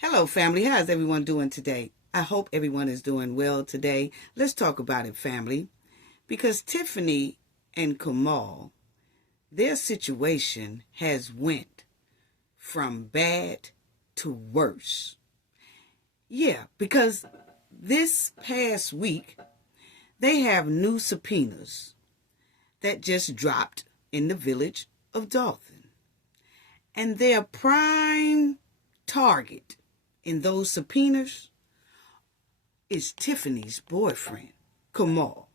Hello, family. How's everyone doing today? I hope everyone is doing well today. Let's talk about it, family. Because Tiffany and Kamal, their situation has went from bad to worse. Yeah, because this past week, they have new subpoenas that just dropped in the village of Dolton. And their prime target in those subpoenas is Tiffany's boyfriend, Kamal.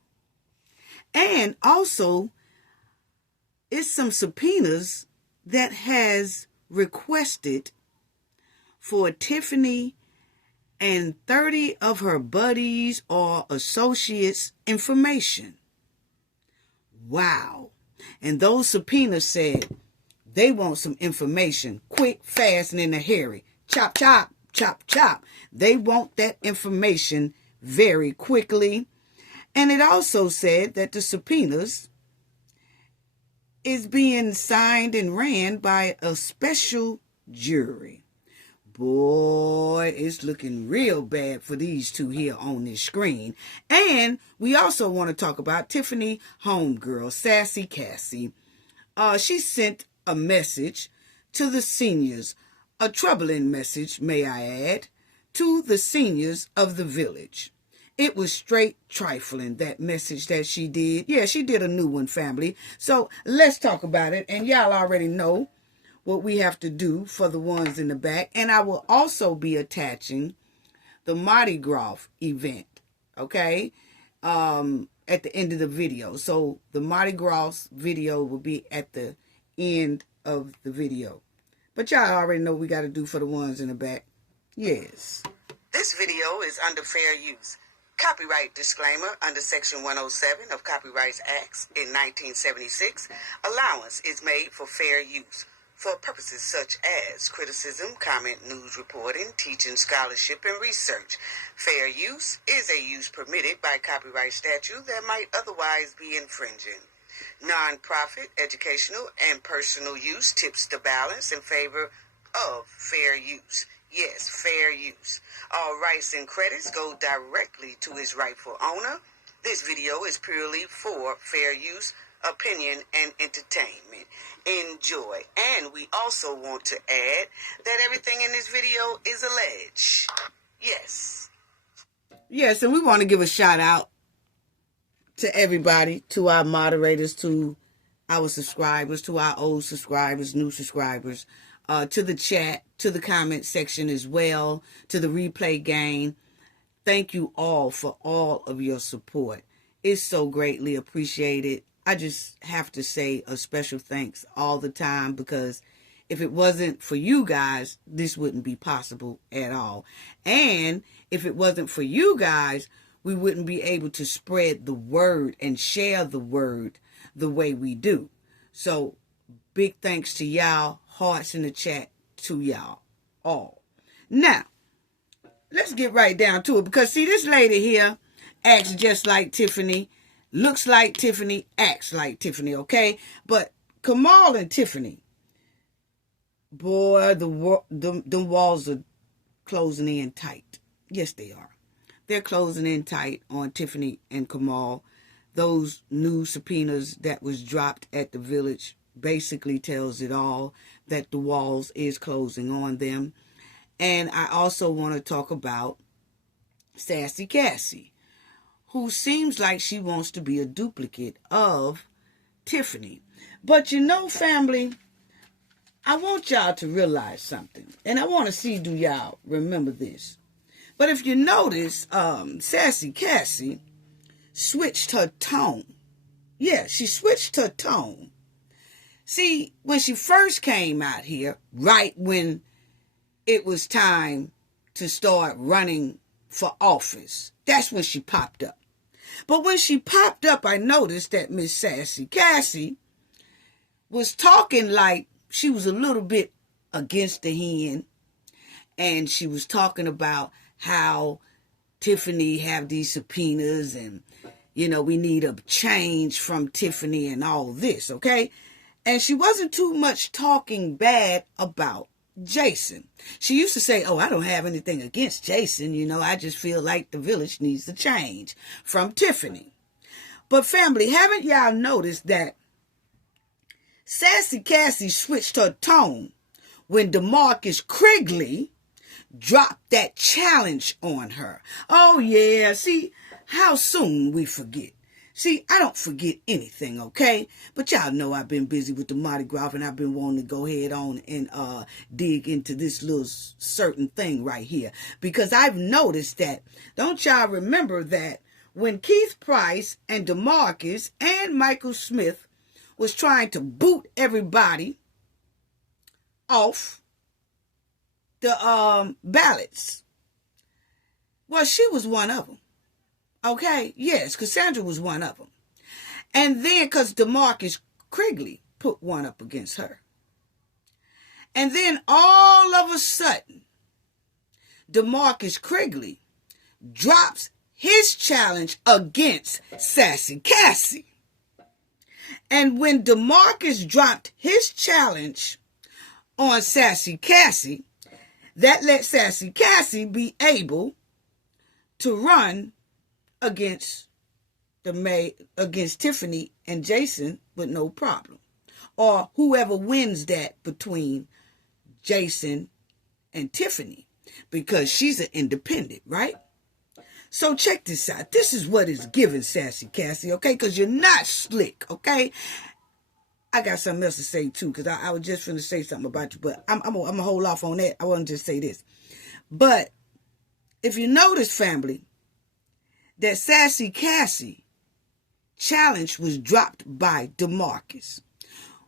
And also, it's some subpoenas that has requested for Tiffany and 30 of her buddies or associates' information. Wow. And those subpoenas said they want some information quick, fast, and in a hurry. Chop, chop, chop, chop. They want that information very quickly. And it also said that the subpoenas is being signed and ran by a special jury. Boy, it's looking real bad for these two here on this screen. And we also want to talk about Tiffany homegirl, Sassy Cassie. She sent a message to the seniors, a troubling message, may I add, to the seniors of the village. It was straight trifling, that message that she did. Yeah, she did a new one, family. So let's talk about it. And y'all already know what we have to do for the ones in the back. And I will also be attaching the Mardi Gras event, okay, at the end of the video. So the Mardi Gras video will be at the end of the video. But y'all already know what we got to do for the ones in the back. Yes. This video is under fair use. Copyright disclaimer under Section 107 of Copyrights Acts in 1976. Allowance is made for fair use for purposes such as criticism, comment, news reporting, teaching, scholarship, and research. Fair use is a use permitted by copyright statute that might otherwise be infringing. Non-profit, educational, and personal use tips the balance in favor of fair use. Yes, fair use. All rights and credits go directly to its rightful owner. This video is purely for fair use, opinion, and entertainment. Enjoy. And we also want to add that everything in this video is alleged. Yes. Yes, and we want to give a shout out to everybody, to our moderators, to our subscribers, to our old subscribers, new subscribers, to the chat, to the comment section as well, to the replay gang. Thank you all for all of your support. It's so greatly appreciated. I just have to say a special thanks all the time, because if it wasn't for you guys, this wouldn't be possible at all. And if it wasn't for you guys, we wouldn't be able to spread the word and share the word the way we do. So big thanks to y'all. Hearts in the chat to y'all all. Now, let's get right down to it, because see, this lady here acts just like Tiffany, looks like Tiffany, acts like Tiffany, okay? But Kamal and Tiffany, boy, the walls are closing in tight. Yes, they are. They're closing in tight on Tiffany and Kamal. Those new subpoenas that was dropped at the village basically tells it all, that the walls is closing on them. And I also want to talk about Sassy Cassie, who seems like she wants to be a duplicate of Tiffany. But you know, family, I want y'all to realize something. And I want to see, do y'all remember this? But if you notice, Sassy Cassie switched her tone. Yeah, she switched her tone. See, when she first came out here, right when it was time to start running for office, that's when she popped up. But when she popped up, I noticed that Miss Sassy Cassie was talking like she was a little bit against the hen. And she was talking about how Tiffany have these subpoenas and, you know, we need a change from Tiffany and all this, okay? And she wasn't too much talking bad about Jason. She used to say, oh, I don't have anything against Jason. You know, I just feel like the village needs to change, from Tiffany. But family, haven't y'all noticed that Sassy Cassie switched her tone when DeMarcus Krigley dropped that challenge on her? Oh, yeah. See, how soon we forget. See, I don't forget anything, okay? But y'all know I've been busy with the Mardi Gras, and I've been wanting to go ahead on and dig into this little certain thing right here. Because I've noticed that, don't y'all remember that when Keith Price and DeMarcus and Michael Smith was trying to boot everybody off the ballots, well, she was one of them. Okay, yes, Cassandra was one of them. And then, because DeMarcus Krigley put one up against her. And then, all of a sudden, DeMarcus Krigley drops his challenge against Sassy Cassie. And when DeMarcus dropped his challenge on Sassy Cassie, that let Sassy Cassie be able to run against Tiffany and Jason with no problem. Or whoever wins that between Jason and Tiffany, because she's an independent, right? So check this out. This is what is given, Sassy Cassie, okay? Because you're not slick, okay? I got something else to say, too, because I was just finna say something about you, but I'm going to hold off on that. I want to just say this. But if you notice, family, that Sassy Cassie challenge was dropped by DeMarcus.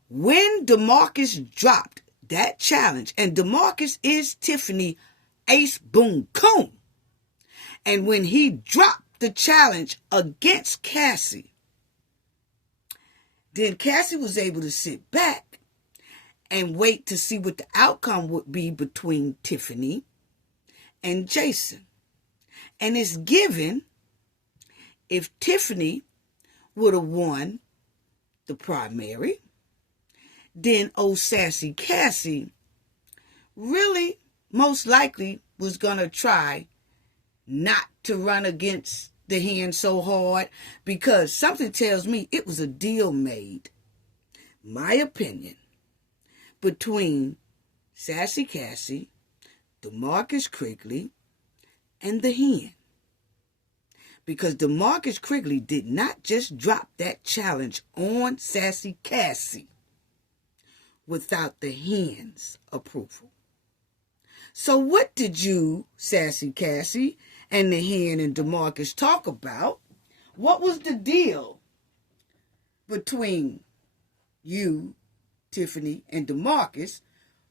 When DeMarcus dropped that challenge, and DeMarcus is Tiffany Ace Boom Coon, and when he dropped the challenge against Cassie, then Cassie was able to sit back and wait to see what the outcome would be between Tiffany and Jason. And it's given, if Tiffany would have won the primary, then old Sassy Cassie really most likely was going to try not to run against the hen so hard, because something tells me it was a deal made, my opinion, between Sassy Cassie, DeMarcus Krigley, and the hen. Because DeMarcus Krigley did not just drop that challenge on Sassy Cassie without the hen's approval. So what did you, Sassy Cassie, and the hen and DeMarcus talk about? What was the deal between you, Tiffany, and DeMarcus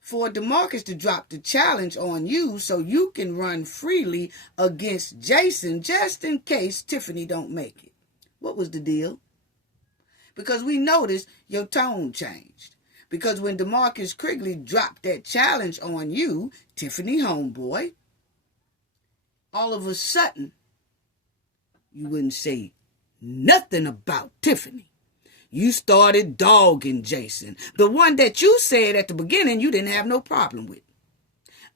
for DeMarcus to drop the challenge on you so you can run freely against Jason just in case Tiffany don't make it? What was the deal? Because we noticed your tone changed. Because when DeMarcus Krigley dropped that challenge on you, Tiffany homeboy, all of a sudden, you wouldn't say nothing about Tiffany. You started dogging Jason, the one that you said at the beginning you didn't have no problem with.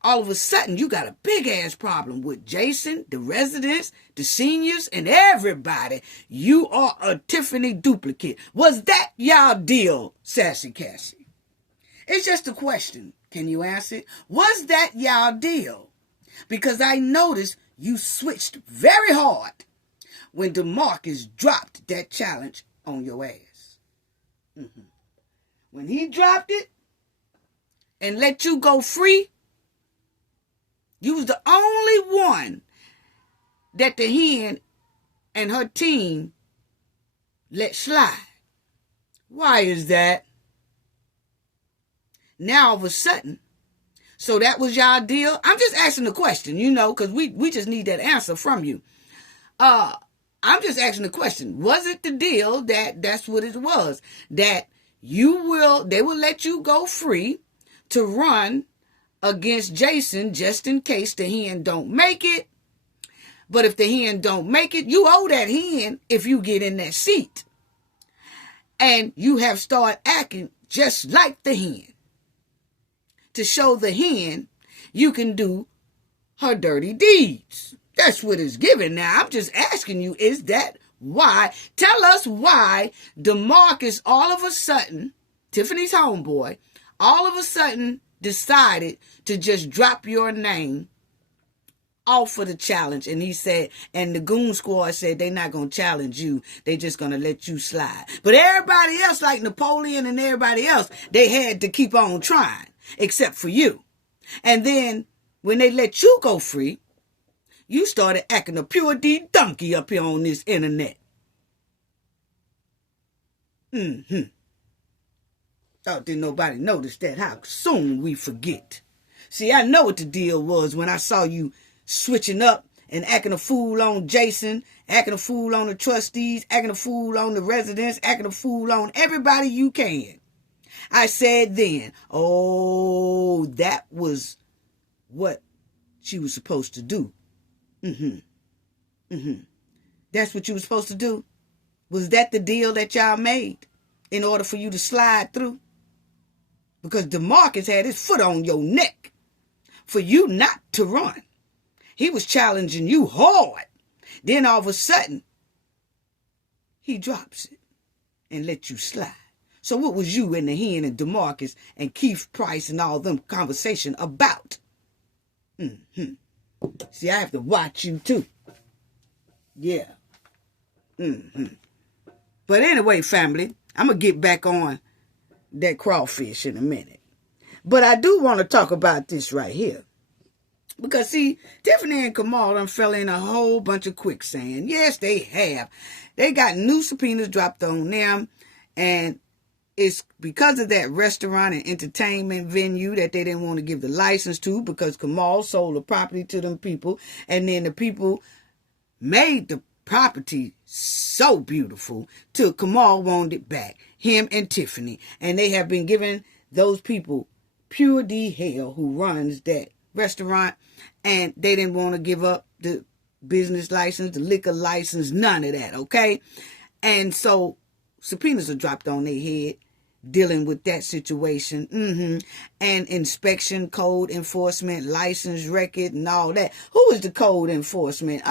All of a sudden, you got a big-ass problem with Jason, the residents, the seniors, and everybody. You are a Tiffany duplicate. Was that y'all deal, Sassy Cassie? It's just a question. Can you answer it? Was that y'all deal? Because I noticed you switched very hard when DeMarcus dropped that challenge on your ass. When he dropped it and let you go free, you was the only one that the hen and her team let slide. Why is that? Now all of a sudden, so that was y'all deal? I'm just asking the question, because we just need that answer from you. I'm just asking the question. Was it the deal that's what it was? That they will let you go free to run against Jason just in case the hen don't make it. But if the hen don't make it, you owe that hen if you get in that seat. And you have started acting just like the hen to show the hen you can do her dirty deeds. That's what it's given. Now, I'm just asking you, is that why? Tell us why DeMarcus all of a sudden, Tiffany's homeboy, all of a sudden decided to just drop your name off for the challenge. And he said, and the Goon Squad said they're not going to challenge you. They just going to let you slide. But everybody else, like Napoleon and everybody else, they had to keep on trying, except for you. And then when they let you go free, you started acting a pure D donkey up here on this internet. Thought didn't nobody notice that. How soon we forget. See, I know what the deal was when I saw you switching up and acting a fool on Jason, acting a fool on the trustees, acting a fool on the residents, acting a fool on everybody you can. I said then, oh, that was what she was supposed to do. That's what you were supposed to do? Was that the deal that y'all made in order for you to slide through? Because DeMarcus had his foot on your neck for you not to run. He was challenging you hard. Then all of a sudden, he drops it and lets you slide. So what was you and the hen and DeMarcus and Keith Price and all them conversation about? See, I have to watch you too. Yeah. But anyway, family, I'm going to get back on that crawfish in a minute. But I do want to talk about this right here. Because, see, Tiffany and Kamal done fell in a whole bunch of quicksand. Yes, they have. They got new subpoenas dropped on them. And it's because of that restaurant and entertainment venue that they didn't want to give the license to, because Kamal sold the property to them people. And then the people made the property so beautiful till Kamal wanted it back. Him and Tiffany. And they have been giving those people pure D hell who runs that restaurant. And they didn't want to give up the business license, the liquor license, none of that, okay? And so subpoenas are dropped on their head dealing with that situation. And inspection, code enforcement, license record, and all that. Who is the code enforcement?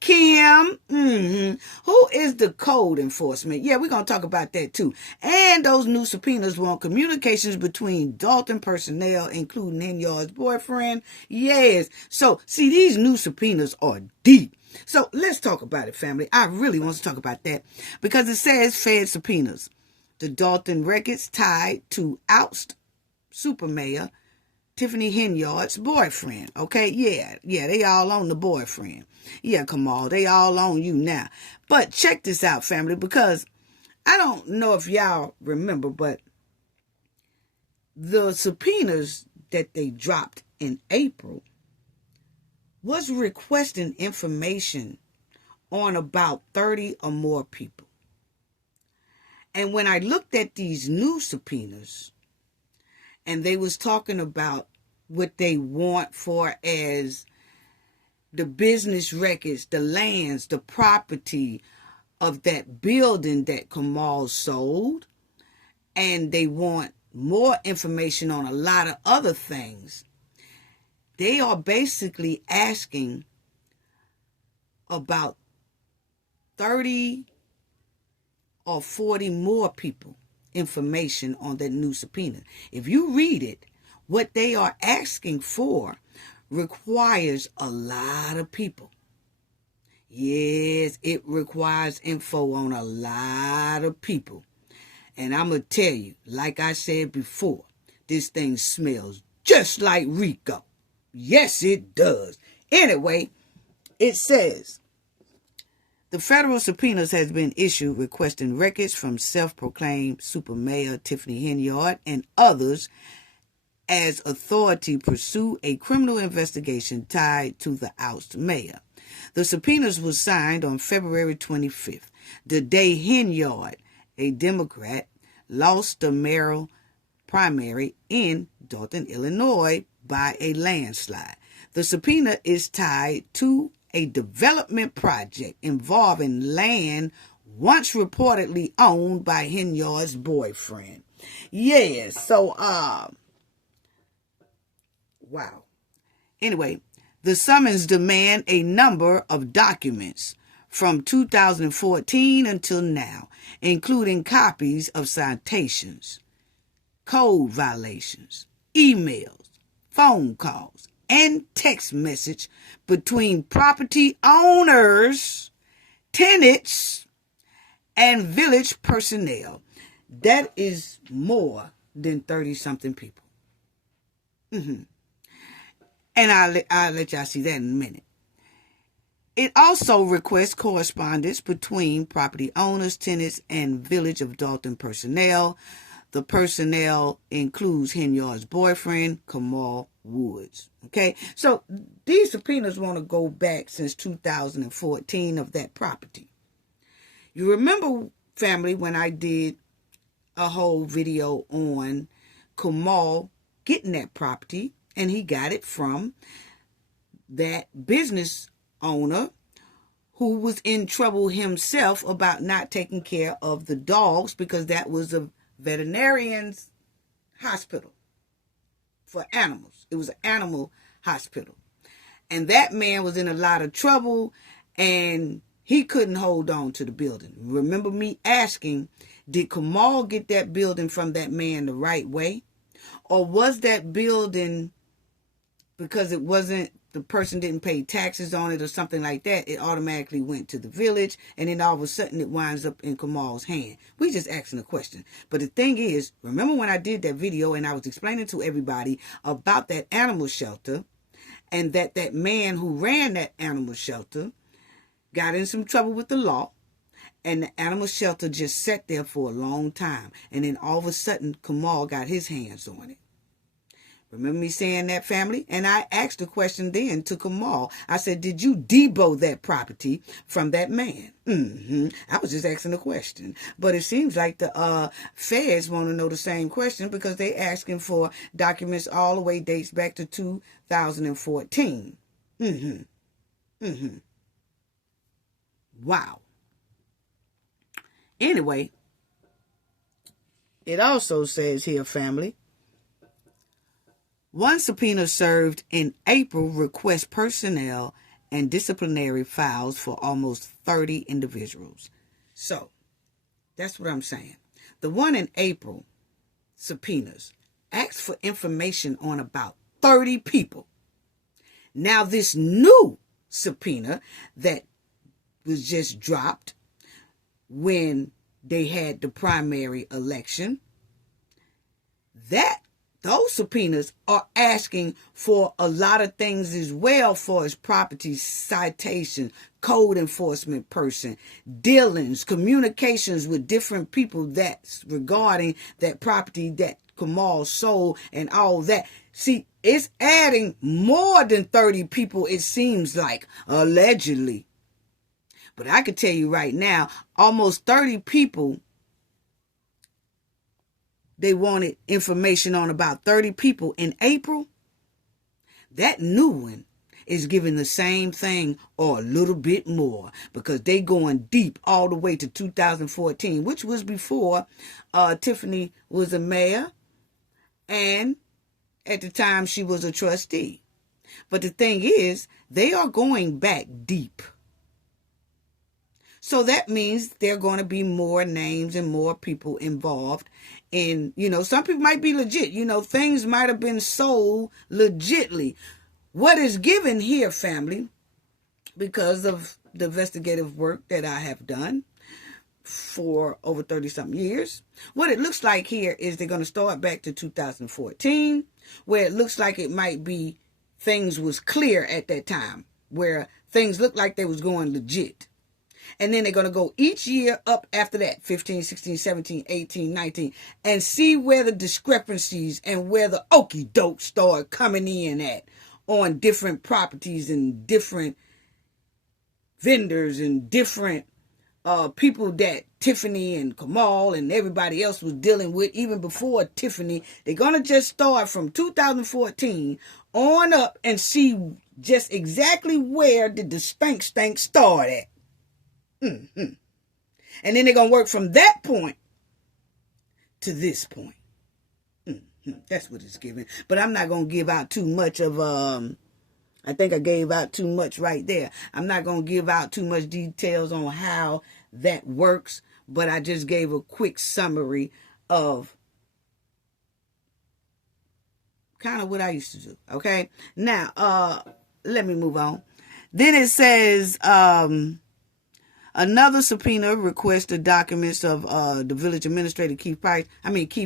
Kim. Who is the code enforcement? Yeah, we're going to talk about that too. And those new subpoenas want communications between Dolton personnel, including Henyard's boyfriend. Yes. So, see, these new subpoenas are deep. So, let's talk about it, family. I really want to talk about that because it says Fed subpoenas. The Dolton records tied to oust super mayor Tiffany Henyard's boyfriend. Okay, yeah, they all on the boyfriend. Yeah, Kamal, they all on you now. But check this out, family, because I don't know if y'all remember, but the subpoenas that they dropped in April was requesting information on about 30 or more people. And when I looked at these new subpoenas, and they was talking about what they want for as the business records, the lands, the property of that building that Kamal sold, and they want more information on a lot of other things. They are basically asking about 30 or 40 more people information on that new subpoena. If you read it, what they are asking for requires a lot of people. Yes, it requires info on a lot of people. And I'm going to tell you, like I said before, this thing smells just like Rico. Yes, it does. Anyway, it says, the federal subpoenas has been issued requesting records from self-proclaimed super mayor Tiffany Henyard and others as authority pursue a criminal investigation tied to the ousted mayor. The subpoenas were signed on February 25th, the day Henyard, a Democrat, lost the mayoral primary in Dolton, Illinois by a landslide. The subpoena is tied to a development project involving land once reportedly owned by Henyard's boyfriend. Yes, so Wow. Anyway, the summons demand a number of documents from 2014 until now, including copies of citations, code violations, emails, phone calls, and text message between property owners, tenants, and village personnel. That is more than 30-something people. And I'll let y'all see that in a minute. It also requests correspondence between property owners, tenants, and village of Dolton personnel. The personnel includes Henyard's boyfriend, Kamal Woods. Okay, so these subpoenas want to go back since 2014 of that property. You remember, family, when I did a whole video on Kamal getting that property, and he got it from that business owner who was in trouble himself about not taking care of the dogs, because that was a veterinarian's hospital for animals. It was an animal hospital. And that man was in a lot of trouble, and he couldn't hold on to the building. Remember me asking, did Kamal get that building from that man the right way? Or was that building, because it wasn't, the person didn't pay taxes on it or something like that, it automatically went to the village, and then all of a sudden it winds up in Kamal's hand? We just asking a question. But the thing is, remember when I did that video and I was explaining to everybody about that animal shelter, and that man who ran that animal shelter got in some trouble with the law, and the animal shelter just sat there for a long time, and then all of a sudden Kamal got his hands on it. Remember me saying that, family? And I asked a question then to Kamal. I said, did you debo that property from that man? I was just asking a question. But it seems like the feds want to know the same question, because they asking for documents all the way dates back to 2014. Wow. Anyway, it also says here, family, one subpoena served in April requests personnel and disciplinary files for almost 30 individuals. So, that's what I'm saying. The one in April subpoenas asked for information on about 30 people. Now, this new subpoena that was just dropped when they had the primary election, those subpoenas are asking for a lot of things as well, for his property, citation, code enforcement person, dealings, communications with different people that's regarding that property that Kamal sold and all that. See, it's adding more than 30 people, it seems like, allegedly. But I can tell you right now, almost 30 people, they wanted information on about 30 people in April. That new one is giving the same thing or a little bit more, because they going deep all the way to 2014, which was before Tiffany was a mayor, and at the time she was a trustee. But the thing is, they are going back deep. So that means there are going to be more names and more people involved. And, some people might be legit. Things might have been sold legitly. What is given here, family, because of the investigative work that I have done for over 30-something years, what it looks like here is they're going to start back to 2014, where it looks like it might be things was clear at that time, where things looked like they was going legit. And then they're going to go each year up after that, 15, 16, 17, 18, 19, and see where the discrepancies and where the okie doke start coming in at on different properties and different vendors and different people that Tiffany and Kamal and everybody else was dealing with even before Tiffany. They're going to just start from 2014 on up and see just exactly where did the stank start at. And then they're going to work from that point to this point. That's what it's giving. But I'm not going to give out too much of, I think I gave out too much right there. I'm not going to give out too much details on how that works, but I just gave a quick summary of kind of what I used to do. Okay. Now, let me move on. Then it says, another subpoena requested documents of the village administrator Keith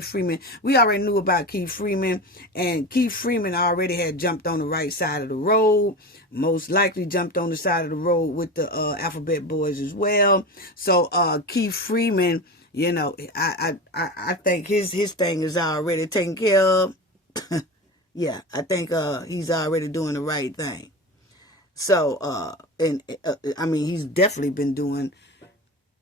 Freeman. We already knew about Keith Freeman, and Keith Freeman already had jumped on the right side of the road. Most likely jumped on the side of the road with the Alphabet Boys as well. So Keith Freeman, you know, I think his thing is already taken care of. Yeah, I think he's already doing the right thing. So, he's definitely been doing,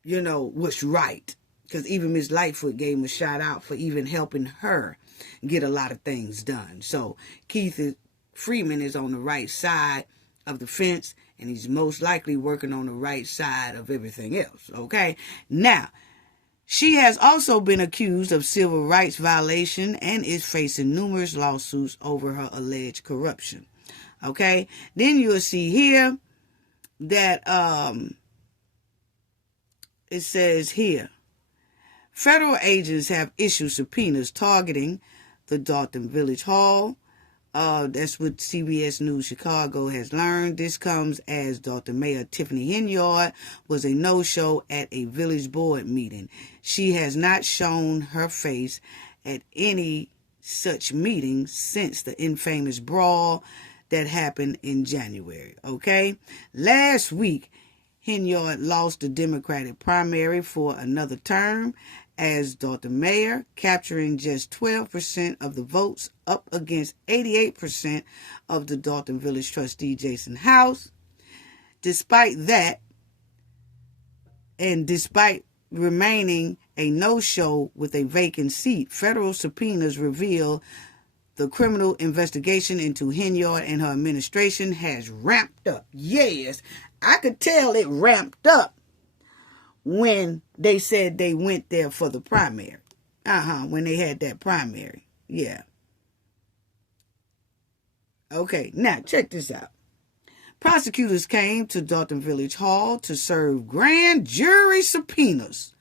you know, what's right. Because even Miss Lightfoot gave him a shout out for even helping her get a lot of things done. So, Keith Freeman is on the right side of the fence, and he's most likely working on the right side of everything else. Okay? Now, she has also been accused of civil rights violation and is facing numerous lawsuits over her alleged corruption. Okay, then you'll see here that it says here, federal agents have issued subpoenas targeting the Dolton Village Hall. That's what CBS News Chicago has learned. This comes as Dolton Mayor Tiffany Henyard was a no-show at a village board meeting. She has not shown her face at any such meeting since the infamous brawl that happened in January. Okay, last week Henyard lost the Democratic primary for another term as Dolton mayor, capturing just 12% of the votes up against 88% of the Dolton Village trustee Jason House. Despite that, and despite remaining a no-show with a vacant seat, federal subpoenas reveal the criminal investigation into Henyard and her administration has ramped up. Yes, I could tell it ramped up when they said they went there for the primary. When they had that primary. Yeah. Okay, now check this out. Prosecutors came to Dolton Village Hall to serve grand jury subpoenas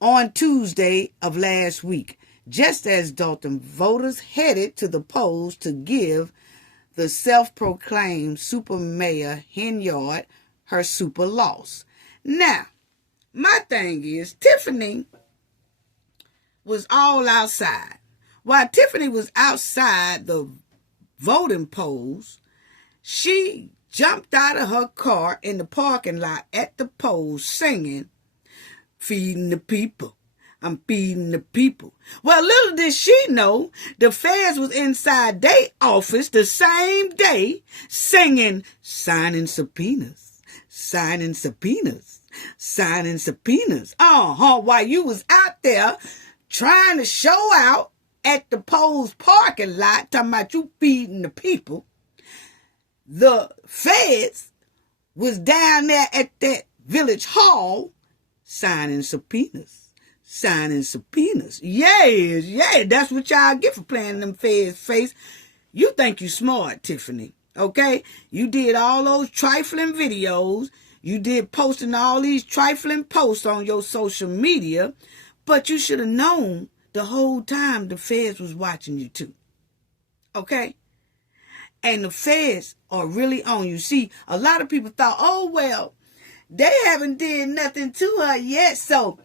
on Tuesday of last week, just as Dolton voters headed to the polls to give the self-proclaimed super mayor Henyard her super loss. Now, my thing is, Tiffany was all outside. While Tiffany was outside the voting polls, she jumped out of her car in the parking lot at the polls singing, "Feeding the people. I'm feeding the people." Well, little did she know, the feds was inside their office the same day singing, "Signing subpoenas, signing subpoenas, signing subpoenas." While you was out there trying to show out at the polls parking lot, talking about you feeding the people, the feds was down there at that village hall signing subpoenas. Signing subpoenas. Yeah, that's what y'all get for playing them feds' face. You think you smart, Tiffany, okay? You did all those trifling videos. You did posting all these trifling posts on your social media, but you should have known the whole time the feds was watching you too, okay? And the feds are really on you. See, a lot of people thought, oh, well, they haven't did nothing to her yet, so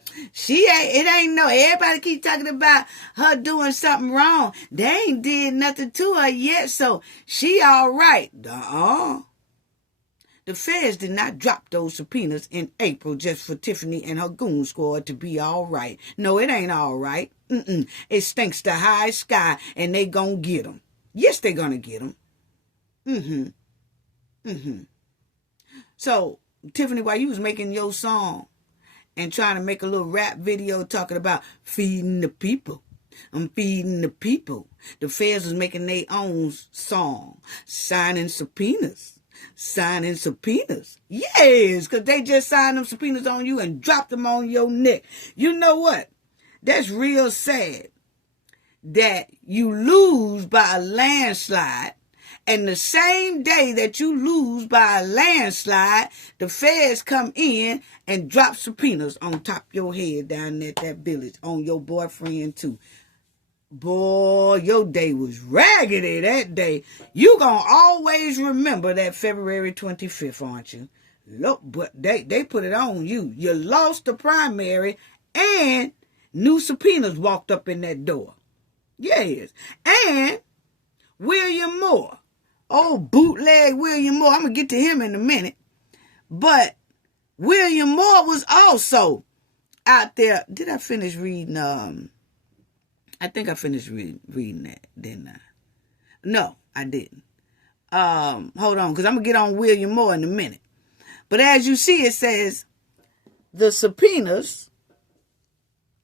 everybody keep talking about her doing something wrong. They ain't did nothing to her yet, so she all right. The feds did not drop those subpoenas in April just for Tiffany and her goon squad to be all right. No, it ain't all right. It stinks to high sky, and they gonna get them. Yes, they gonna get them. So, Tiffany, while you was making your song and trying to make a little rap video talking about feeding the people, I'm feeding the people, the feds was making their own song, signing subpoenas. Signing subpoenas. Yes, because they just signed them subpoenas on you and dropped them on your neck. You know what? That's real sad that you lose by a landslide, and the same day that you lose by a landslide, the feds come in and drop subpoenas on top of your head down at that village, on your boyfriend too. Boy, your day was raggedy that day. You gonna always remember that February 25th, aren't you? Look, but they put it on you. You lost the primary, and new subpoenas walked up in that door. Yes. And William Moore. Oh, bootleg William Moore. I'm going to get to him in a minute. But William Moore was also out there. Did I finish reading? I think I finished reading that, didn't I? No, I didn't. Hold on, because I'm going to get on William Moore in a minute. But as you see, it says the subpoenas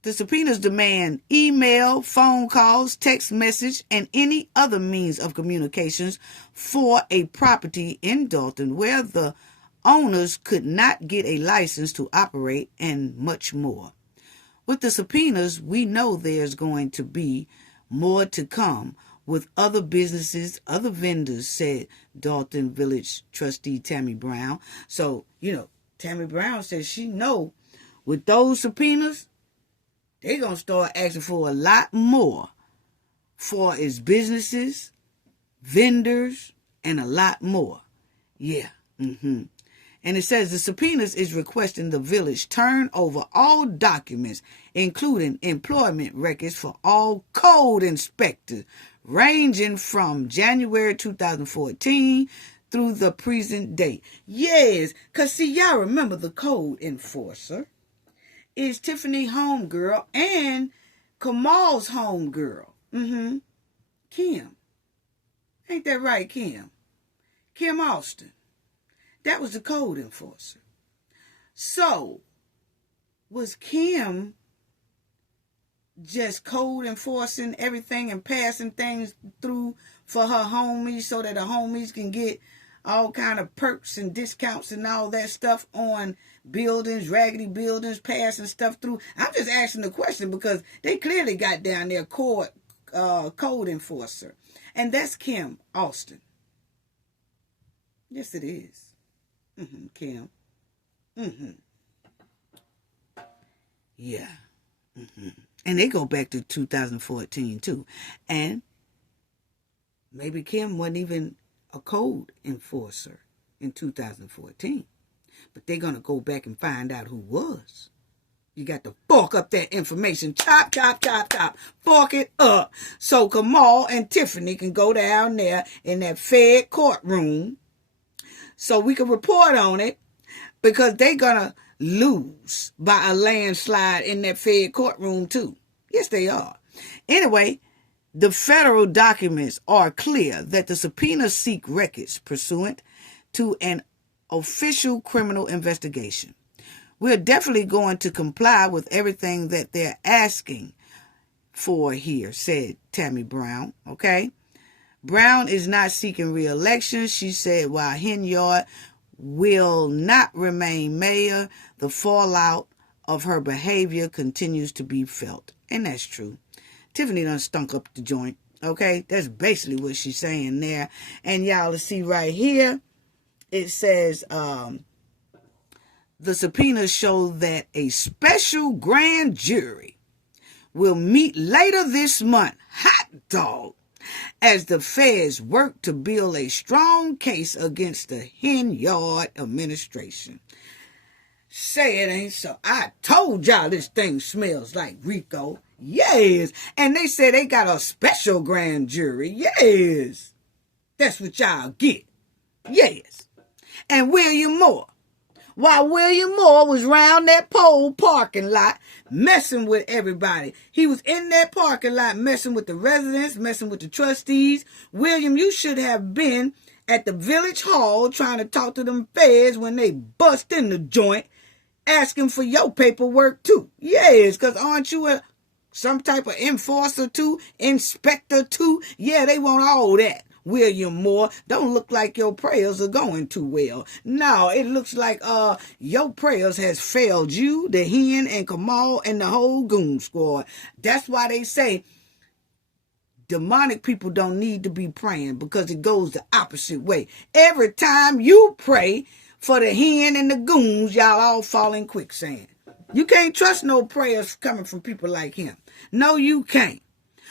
demand email, phone calls, text message, and any other means of communications for a property in Dolton where the owners could not get a license to operate, and much more. With the subpoenas, we know there's going to be more to come with other businesses, other vendors, said Dolton Village trustee Tammy Brown. So, Tammy Brown says she know with those subpoenas, they're going to start asking for a lot more for its businesses, vendors, and a lot more. Yeah. And it says the subpoenas is requesting the village turn over all documents, including employment records for all code inspectors, ranging from January 2014 through the present date. Yes, because see, y'all remember the code enforcer is Tiffany homegirl and Kamal's homegirl. Kim. Ain't that right, Kim? Kim Austin. That was the code enforcer. So, was Kim just code enforcing everything and passing things through for her homies so that her homies can get all kind of perks and discounts and all that stuff on buildings, raggedy buildings, passing stuff through? I'm just asking the question because they clearly got down their code enforcer. And that's Kim Austin. Yes, it is. Kim. Yeah. And they go back to 2014 too. And maybe Kim wasn't even a code enforcer in 2014. But they're going to go back and find out who was. You got to fork up that information. Chop, chop, chop, chop. Fork it up. So Kamal and Tiffany can go down there in that Fed courtroom so we can report on it, because they're going to lose by a landslide in that Fed courtroom too. Yes, they are. Anyway, the federal documents are clear that the subpoenas seek records pursuant to an official criminal investigation. We're definitely going to comply with everything that they're asking for here, said Tammy Brown. Okay? Brown is not seeking re-election. She said while Henyard will not remain mayor, the fallout of her behavior continues to be felt. And that's true. Tiffany done stunk up the joint. Okay? That's basically what she's saying there. And y'all see right here, it says the subpoenas show that a special grand jury will meet later this month. Hot dog. As the feds work to build a strong case against the Henyard administration. Say it ain't so. I told y'all this thing smells like Rico. Yes. And they say they got a special grand jury. Yes. That's what y'all get. Yes. And William Moore. While William Moore was round that pole parking lot messing with everybody. He was in that parking lot messing with the residents, messing with the trustees. William, you should have been at the village hall trying to talk to them feds when they bust in the joint asking for your paperwork too. Yes, because aren't you some type of enforcer too? Inspector too? Yeah, they want all that. William Moore, don't look like your prayers are going too well. No, it looks like your prayers has failed you, the Hen and Kamal, and the whole goon squad. That's why they say demonic people don't need to be praying because it goes the opposite way. Every time you pray for the hen and the goons, y'all all fall in quicksand. You can't trust no prayers coming from people like him. No, you can't.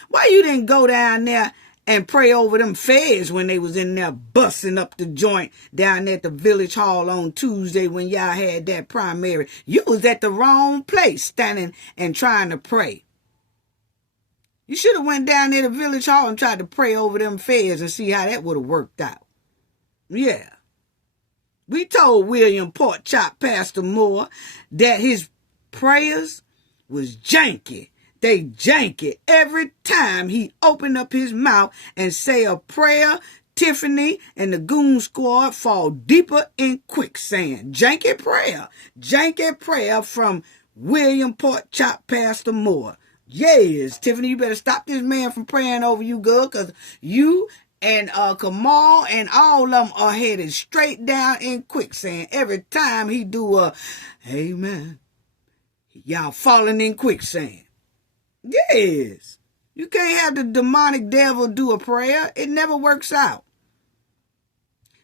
Why you didn't go down there and pray over them feds when they was in there busting up the joint down at the village hall on Tuesday when y'all had that primary? You was at the wrong place standing and trying to pray. You should have went down there to village hall and tried to pray over them feds and see how that would have worked out. Yeah. We told William Porkchop Pastor Moore that his prayers was janky. They janky. Every time he opened up his mouth and say a prayer, Tiffany and the goon squad fall deeper in quicksand. Janky prayer. Janky prayer from William Porkchop Pastor Moore. Yes, Tiffany, you better stop this man from praying over you, girl, because you and Kamal and all of them are headed straight down in quicksand. Every time he do a amen, y'all falling in quicksand. Yes. You can't have the demonic devil do a prayer. It never works out.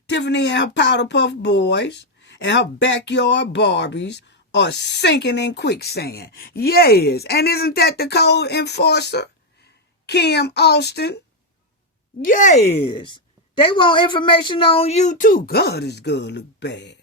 Tiffany and her powder puff boys and her backyard Barbies are sinking in quicksand. Yes. And isn't that the code enforcer? Kim Austin? Yes. They want information on you too. God, this girl look bad.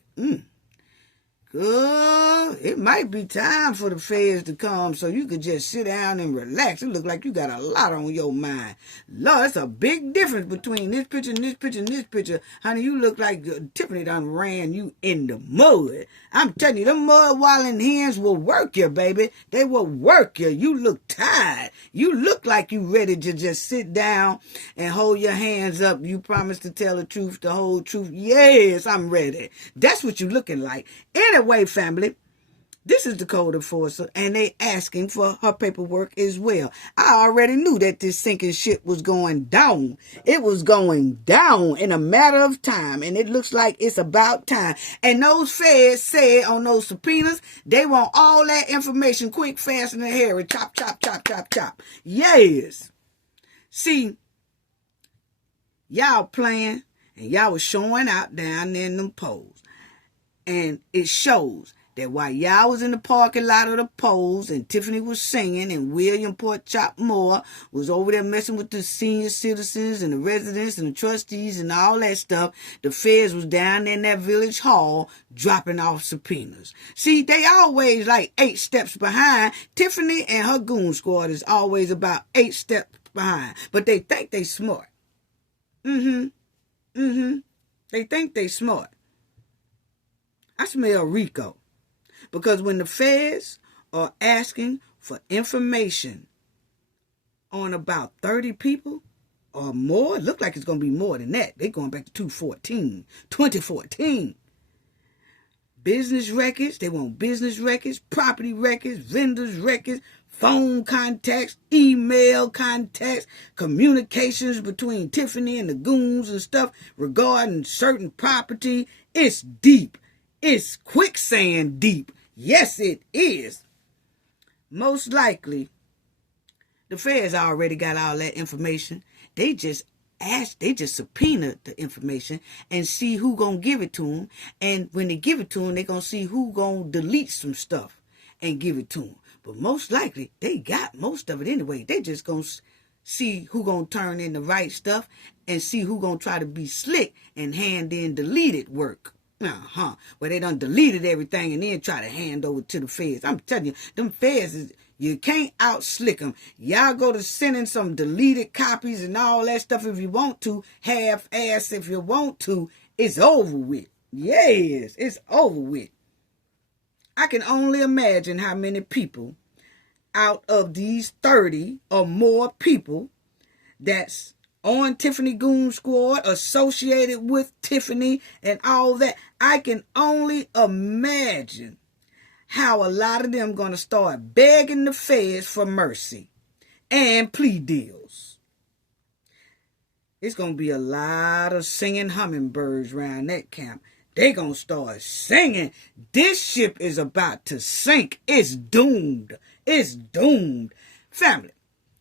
Good. It might be time for the feds to come so you could just sit down and relax. It look like you got a lot on your mind. Lord, it's a big difference between this picture and this picture and this picture. Honey, you look like Tiffany done ran you in the mud. I'm telling you, them mud walling hands will work you, baby. They will work you. You look tired. You look like you ready to just sit down and hold your hands up. You promise to tell the truth, the whole truth. Yes, I'm ready. That's what you looking like. Anyway, family, this is the code enforcer, and they asking for her paperwork as well. I already knew that this sinking ship was going down. It was going down in a matter of time, and it looks like it's about time. And those feds said on those subpoenas, they want all that information quick, fast, and hairy. Chop, chop, chop, chop, chop. Yes. See, y'all playing, and y'all was showing out down there in them poles. And it shows that while y'all was in the parking lot of the polls and Tiffany was singing and William Porkchop Moore was over there messing with the senior citizens and the residents and the trustees and all that stuff, the feds was down there in that village hall dropping off subpoenas. See, they always like 8 steps behind. Tiffany and her goon squad is always about 8 steps behind. But they think they smart. They think they smart. I smell Rico. Because when the feds are asking for information on about 30 people or more, it look like it's going to be more than that. They're going back to 2014. Business records. They want business records, property records, vendors records, phone contacts, email contacts, communications between Tiffany and the goons and stuff regarding certain property. It's deep. It's quicksand deep. Yes, it is. Most likely, the feds already got all that information. They just subpoena the information and see who gonna give it to them. And when they give it to them, they gonna see who gonna delete some stuff and give it to them. But most likely, they got most of it anyway. They just gonna see who gonna turn in the right stuff and see who gonna try to be slick and hand in deleted work. Well, they done deleted everything and then try to hand over to the feds. I'm telling you, them feds, you can't out-slick them. Y'all go to sending some deleted copies and all that stuff if you want to. Half-ass if you want to. It's over with. Yes, it's over with. I can only imagine how many people out of these 30 or more people that's on Tiffany Goon Squad, associated with Tiffany and all that. I can only imagine how a lot of them going to start begging the feds for mercy and plea deals. It's going to be a lot of singing hummingbirds around that camp. They going to start singing. This ship is about to sink. It's doomed. It's doomed. Family,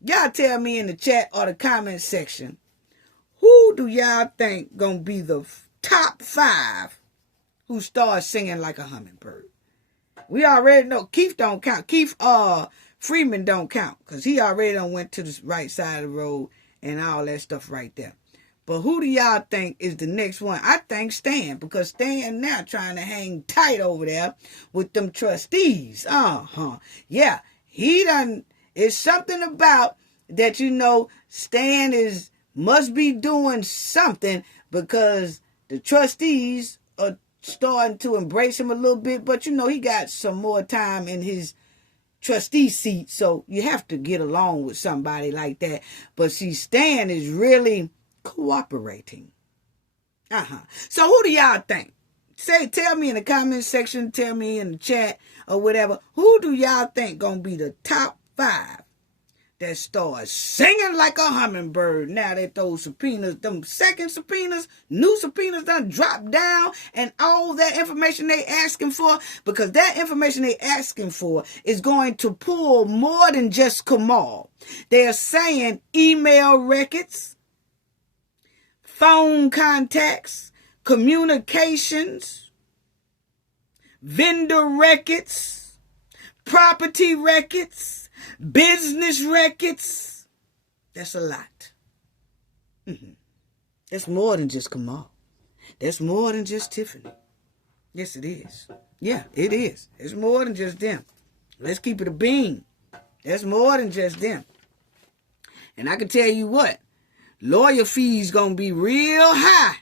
Y'all tell me in the chat or the comment section, who do y'all think gonna be the top 5 who start singing like a hummingbird? We already know Keith don't count. Keith Freeman don't count because he already done went to the right side of the road and all that stuff right there. But who do y'all think is the next one? I think Stan, because Stan now trying to hang tight over there with them trustees. Yeah, he done. It's something about that, Stan must be doing something because the trustees are starting to embrace him a little bit. But, he got some more time in his trustee seat, so you have to get along with somebody like that. But see, Stan is really cooperating. So who do y'all think? Tell me in the comment section, tell me in the chat or whatever. Who do y'all think gonna be the top 5 that starts singing like a hummingbird now that those subpoenas, them second subpoenas, new subpoenas done dropped down and all that information they asking for? Because that information they asking for is going to pull more than just Kamal. They're saying email records, phone contacts, communications, vendor records, property records, business records. That's a lot. That's more than just Kamal. That's more than just Tiffany. Yes, it is. Yeah, it is. It's more than just them. Let's keep it a bean. That's more than just them. And I can tell you what, lawyer fees gonna be real high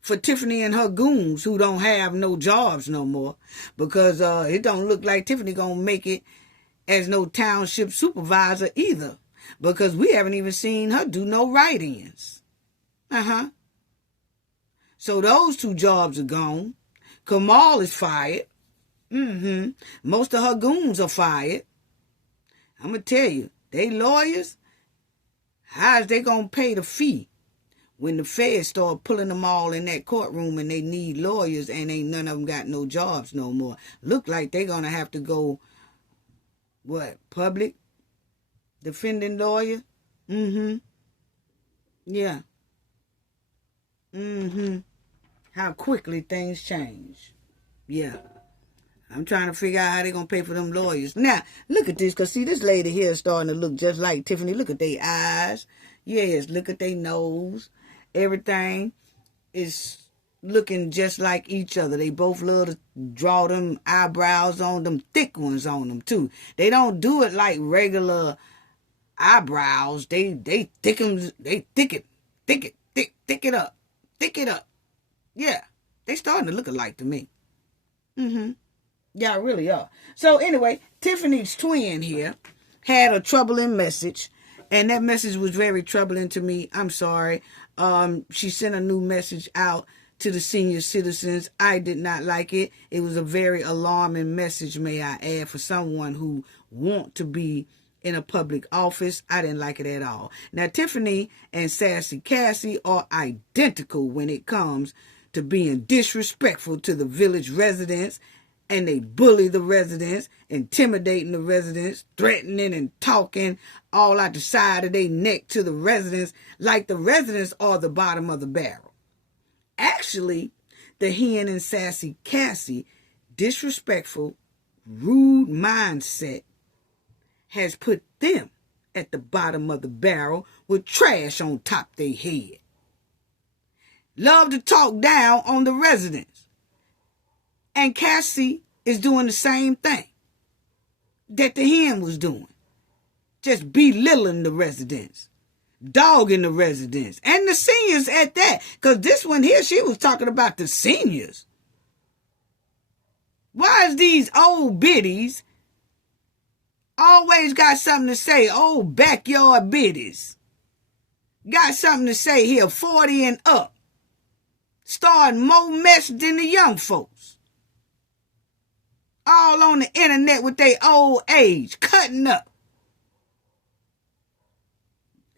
for Tiffany and her goons who don't have no jobs no more, because it don't look like Tiffany gonna make it as no township supervisor either, because we haven't even seen her do no write-ins. So those 2 jobs are gone. Kamal is fired. Most of her goons are fired. I'm gonna tell you, they lawyers, how is they gonna pay the fee when the feds start pulling them all in that courtroom and they need lawyers and ain't none of them got no jobs no more? Look like they gonna have to go, public defending lawyer? Yeah. How quickly things change. Yeah. I'm trying to figure out how they gonna pay for them lawyers. Now, look at this, because see, this lady here is starting to look just like Tiffany. Look at their eyes. Yes, look at their nose. Everything is looking just like each other. They both love to draw them eyebrows on them, thick ones on them too. They don't do it like regular eyebrows. They thick it up. Yeah, they starting to look alike to me. Y'all really are. So anyway, Tiffany's twin here had a troubling message, and that message was very troubling to me. I'm sorry. She sent a new message out to the senior citizens. I did not like it. It was a very alarming message, may I add, for someone who want to be in a public office. I didn't like it at all. Now, Tiffany and Sassy Cassie are identical when it comes to being disrespectful to the village residents, and they bully the residents, intimidating the residents, threatening and talking all out the side of their neck to the residents, like the residents are the bottom of the barrel. Actually, the Hen and Sassy Cassie disrespectful, rude mindset has put them at the bottom of the barrel with trash on top their head. Love to talk down on the residents. And Cassie is doing the same thing that the Hen was doing. Just belittling the residents, dogging the residents, and the seniors at that. Because this one here, she was talking about the seniors. Why is these old biddies always got something to say? Old backyard biddies got something to say here, 40 and up, starting more mess than the young folks. All on the internet with their old age, cutting up.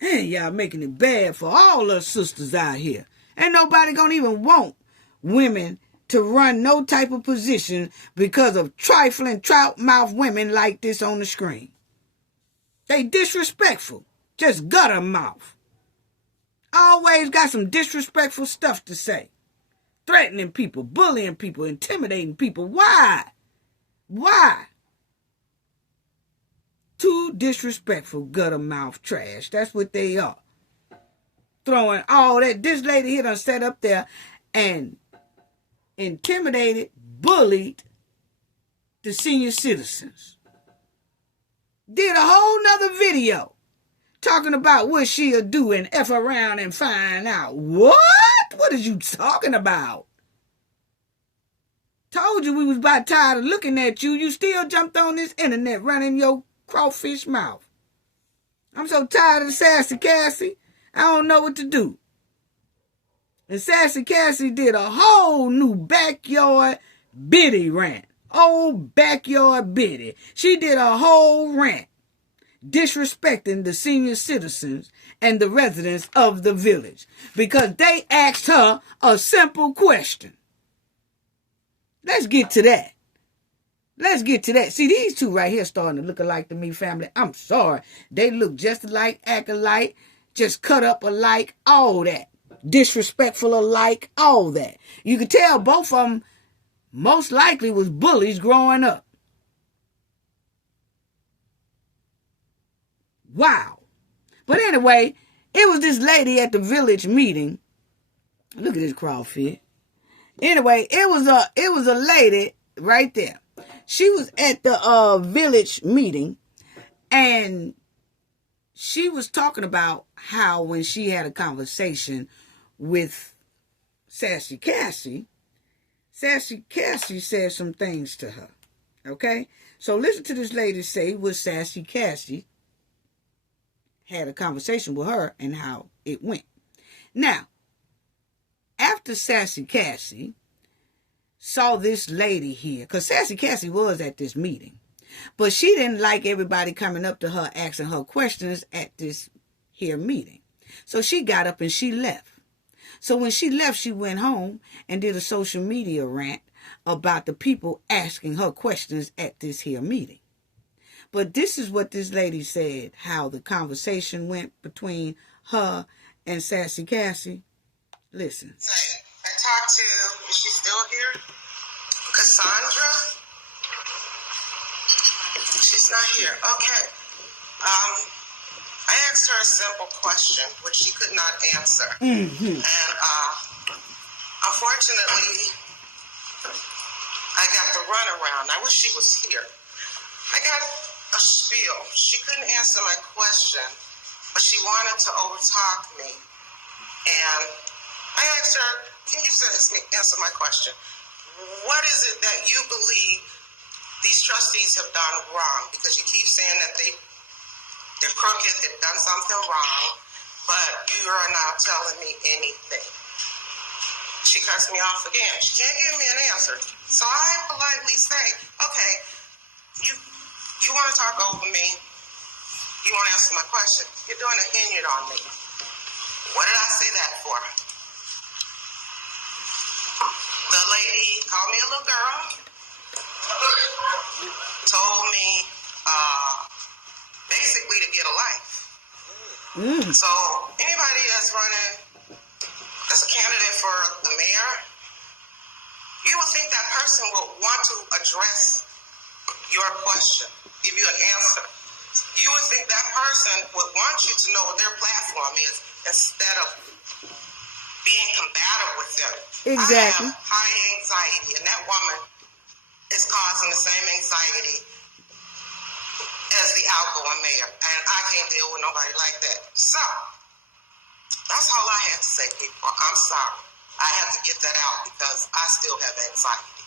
And y'all making it bad for all us sisters out here. Ain't nobody gonna even want women to run no type of position because of trifling trout mouth women like this on the screen. They disrespectful. Just gutter mouth. Always got some disrespectful stuff to say. Threatening people, bullying people, intimidating people. Why? Why? Too disrespectful, gutter mouth trash. That's what they are. Throwing all that. This lady here done sat up there and intimidated, bullied the senior citizens. Did a whole nother video talking about what she'll do and F around and find out. What? What is you talking about? Told you we was about tired of looking at you. You still jumped on this internet running your crawfish mouth. I'm so tired of Sassy Cassie. I don't know what to do. And Sassy Cassie did a whole new backyard biddy rant. Old backyard biddy. She did a whole rant disrespecting the senior citizens and the residents of the village because they asked her a simple question. Let's get to that. Let's get to that. See, these two right here starting to look alike to me, family. I'm sorry. They look just alike, act alike, just cut up alike, all that. Disrespectful alike, all that. You could tell both of them most likely was bullies growing up. Wow. But anyway, it was this lady at the village meeting. Look at this crawfish. Anyway, it was a lady right there. She was at the village meeting, and she was talking about how when she had a conversation with Sassy Cassie said some things to her. Okay? So listen to this lady say what Sassy Cassie had a conversation with her and how it went. Now, after Sassy Cassie saw this lady here, because Sassy Cassie was at this meeting, but she didn't like everybody coming up to her asking her questions at this here meeting. So she got up and she left. So when she left, she went home and did a social media rant about the people asking her questions at this here meeting. But this is what this lady said, how the conversation went between her and Sassy Cassie. Listen. I talked to, is she still here? Cassandra? She's not here. Okay. I asked her a simple question, which she could not answer. Mm-hmm. And unfortunately, I got the runaround. I wish she was here. I got a spiel. She couldn't answer my question, but she wanted to overtalk me. And I asked her, can you just answer my question? What is it that you believe these trustees have done wrong? Because you keep saying that they're crooked, they've done something wrong, but you are not telling me anything. She cuts me off again. She can't give me an answer. So I politely say, okay, you want to talk over me? You want to answer my question? You're doing a Henyard on me. What did I say that for? The lady called me a little girl, told me basically to get a life. So anybody that's running as a candidate for the mayor, you would think that person would want to address your question, give you an answer. You would think that person would want you to know what their platform is instead of being combative with them. Exactly. I have high anxiety, and that woman is causing the same anxiety as the outgoing mayor, and I can't deal with nobody like that. So, that's all I have to say, people. I'm sorry. I have to get that out because I still have anxiety.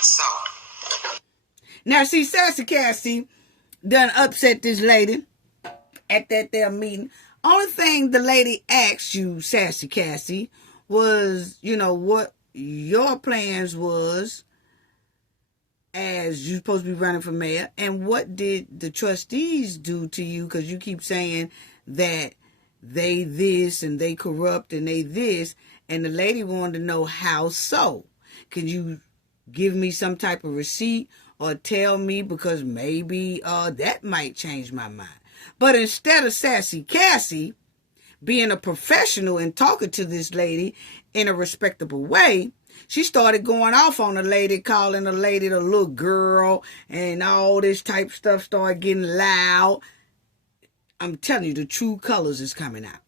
So. Now, see, Sassy Cassie done upset this lady at that there meeting. Only thing the lady asked you, Sassy Cassie, was, what your plans was as you supposed to be running for mayor, and what did the trustees do to you? Because you keep saying that they this and they corrupt and they this, and the lady wanted to know how so. Can you give me some type of receipt or tell me, because maybe that might change my mind. But instead of Sassy Cassie being a professional and talking to this lady in a respectable way, she started going off on the lady, calling the lady the little girl, and all this type of stuff started getting loud. I'm telling you, the true colors is coming out.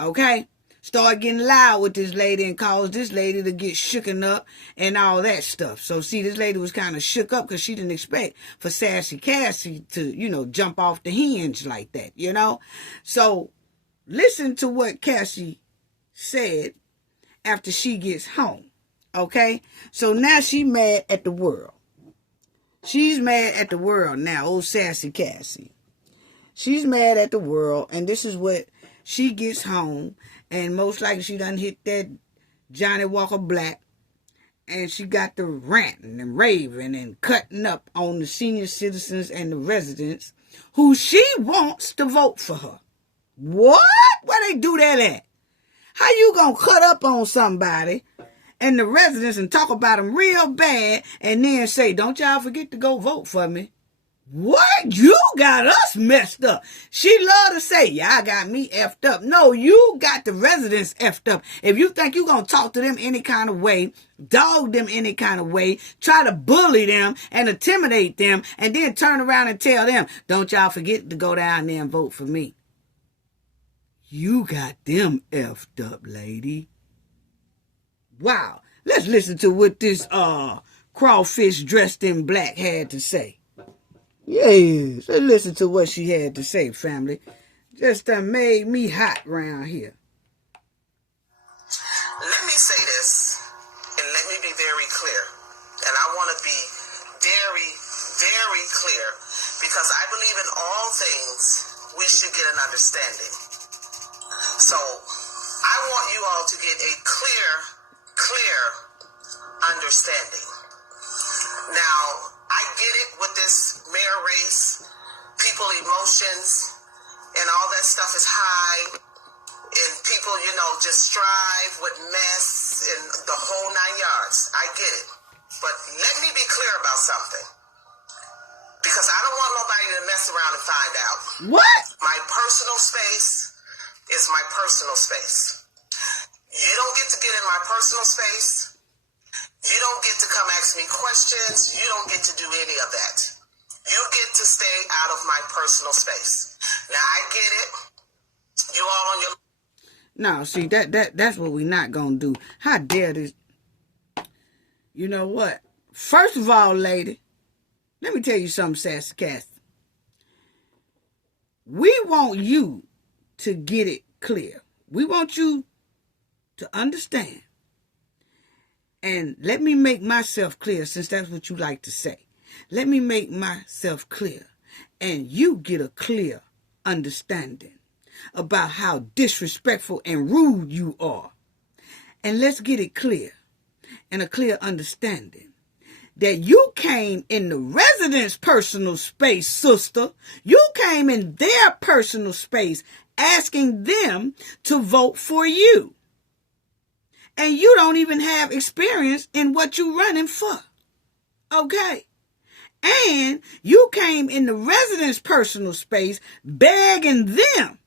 Okay? Start getting loud with this lady and cause this lady to get shooken up and all that stuff. So, see, this lady was kind of shook up because she didn't expect for Sassy Cassie to, jump off the hinge like that, So, listen to what Cassie said after she gets home. Okay? So, now she mad at the world. She's mad at the world now, old Sassy Cassie. She's mad at the world, and this is what she gets home, and most likely she done hit that Johnny Walker Black, and she got the ranting and raving and cutting up on the senior citizens and the residents who she wants to vote for her. What? Where they do that at? How you gonna cut up on somebody and the residents and talk about them real bad and then say, don't y'all forget to go vote for me? What? You got us messed up. She love to say, y'all got me effed up. No, you got the residents effed up. If you think you going to talk to them any kind of way, dog them any kind of way, try to bully them and intimidate them, and then turn around and tell them, don't y'all forget to go down there and vote for me. You got them effed up, lady. Wow. Let's listen to what this crawfish dressed in black had to say. Yes, let's listen to what she had to say, family. Just made me hot around here. Let me say this, and let me be very clear. And I want to be very, very clear, because I believe in all things we should get an understanding. So I want you all to get a clear understanding. Now, I get it with this mayor race, people emotions, and all that stuff is high, and people, just strive with mess and the whole 9 yards. I get it. But let me be clear about something, because I don't want nobody to mess around and find out. What? My personal space is my personal space. You don't get to get in my personal space. You don't get to come ask me questions. You don't get to do any of that. You get to stay out of my personal space. Now, I get it. You all on your... No, see, that's what we're not going to do. How dare this? You know what? First of all, lady, let me tell you something, Sassy Cassie. We want you to get it clear. We want you to understand. And let me make myself clear, since that's what you like to say. Let me make myself clear, and you get a clear understanding about how disrespectful and rude you are. And let's get it clear, and a clear understanding, that you came in the residents' personal space, sister. You came in their personal space asking them to vote for you. And you don't even have experience in what you're running for. Okay? And you came in the residents' personal space begging them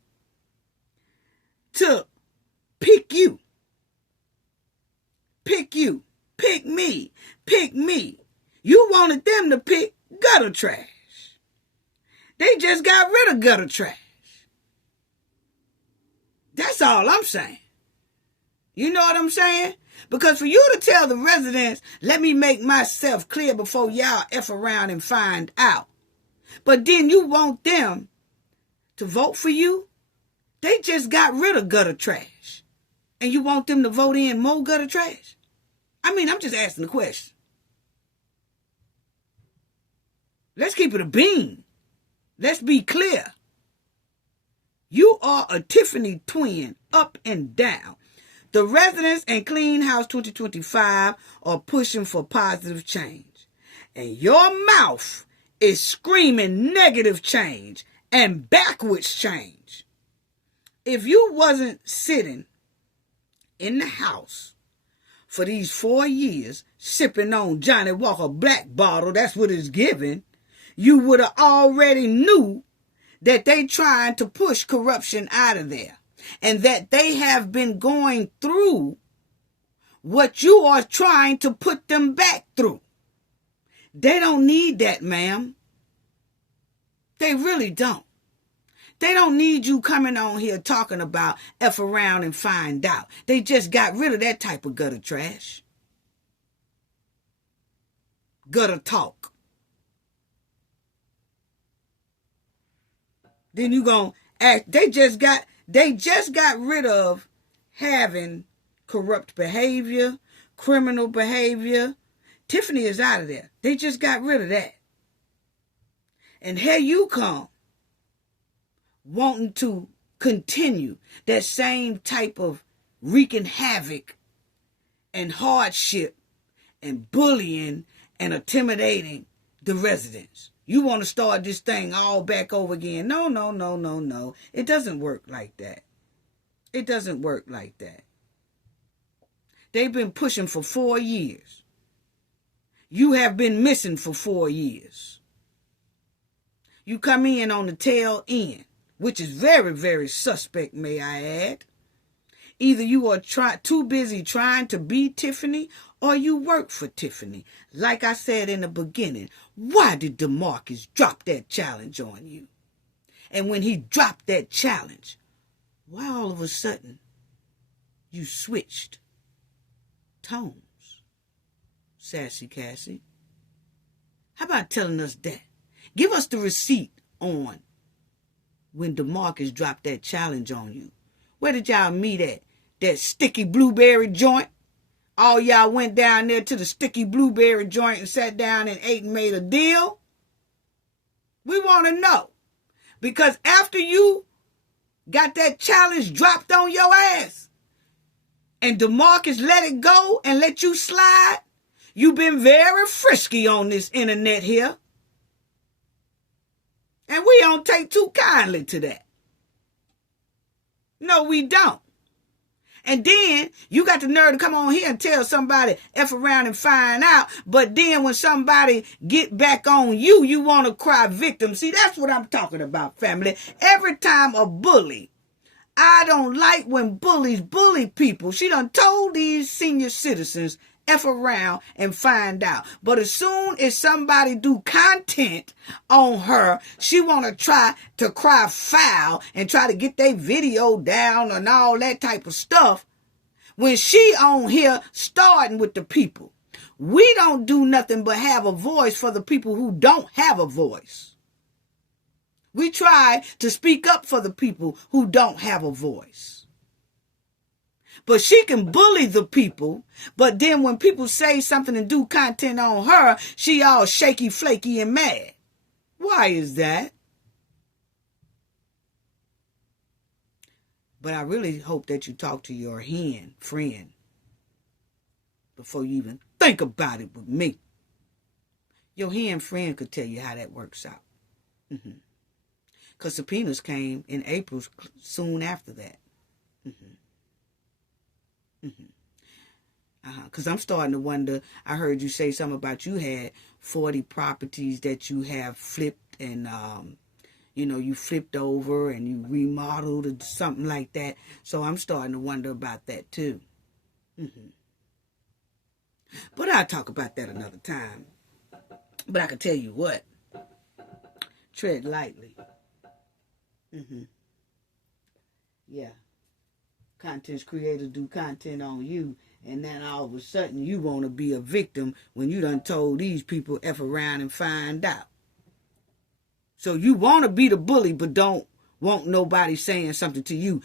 to pick you. Pick you. Pick me. Pick me. You wanted them to pick gutter trash. They just got rid of gutter trash. That's all I'm saying. You know what I'm saying? Because for you to tell the residents, let me make myself clear before y'all F around and find out. But then you want them to vote for you? They just got rid of gutter trash. And you want them to vote in more gutter trash? I mean, I'm just asking the question. Let's keep it a bean. Let's be clear. You are a Tiffany twin, up and down. The residents and Clean House 2025 are pushing for positive change. And your mouth is screaming negative change and backwards change. If you wasn't sitting in the house for these 4 years sipping on Johnny Walker Black bottle, that's what it's given, you would have already knew that they trying to push corruption out of there and that they have been going through what you are trying to put them back through. They don't need that, ma'am. They really don't. They don't need you coming on here talking about F around and find out. They just got rid of that type of gutter trash. Gutter talk. Then you gonna act, they just got rid of having corrupt behavior, criminal behavior. Tiffany is out of there. They just got rid of that. And here you come, wanting to continue that same type of wreaking havoc and hardship and bullying and intimidating the residents. You want to start this thing all back over again. No. It doesn't work like that. It doesn't work like that. They've been pushing for 4 years. You have been missing for 4 years. You come in on the tail end, which is very, very suspect, may I add. Either you are too busy trying to be Tiffany or you work for Tiffany. Like I said in the beginning, why did DeMarcus drop that challenge on you? And when he dropped that challenge, why all of a sudden you switched tones? Sassy Cassie, how about telling us that? Give us the receipt on when DeMarcus dropped that challenge on you. Where did y'all meet at? That sticky blueberry joint? All y'all went down there to the sticky blueberry joint and sat down and ate and made a deal? We want to know. Because after you got that challenge dropped on your ass and DeMarcus let it go and let you slide, you've been very frisky on this internet here. And we don't take too kindly to that. No, we don't. And then you got the nerve to come on here and tell somebody F around and find out. But then when somebody get back on you, you want to cry victim. See, that's what I'm talking about, family. Every time a bully, I don't like when bullies bully people. She done told these senior citizens F around and find out. But as soon as somebody do content on her, she want to try to cry foul and try to get their video down and all that type of stuff. When she on here starting with the people, we don't do nothing but have a voice for the people who don't have a voice. We try to speak up for the people who don't have a voice. But she can bully the people. But then when people say something and do content on her, she all shaky, flaky, and mad. Why is that? But I really hope that you talk to your hen friend before you even think about it with me. Your hen friend could tell you how that works out. Because subpoenas came in April soon after that. Because I'm starting to wonder, I heard you say something about you had 40 properties that you have flipped and, you flipped over and you remodeled or something like that. So I'm starting to wonder about that too. But I'll talk about that another time. But I can tell you what, tread lightly. Yeah. Content creators do content on you, and then all of a sudden you want to be a victim when you done told these people F around and find out. So you want to be the bully, but don't want nobody saying something to you.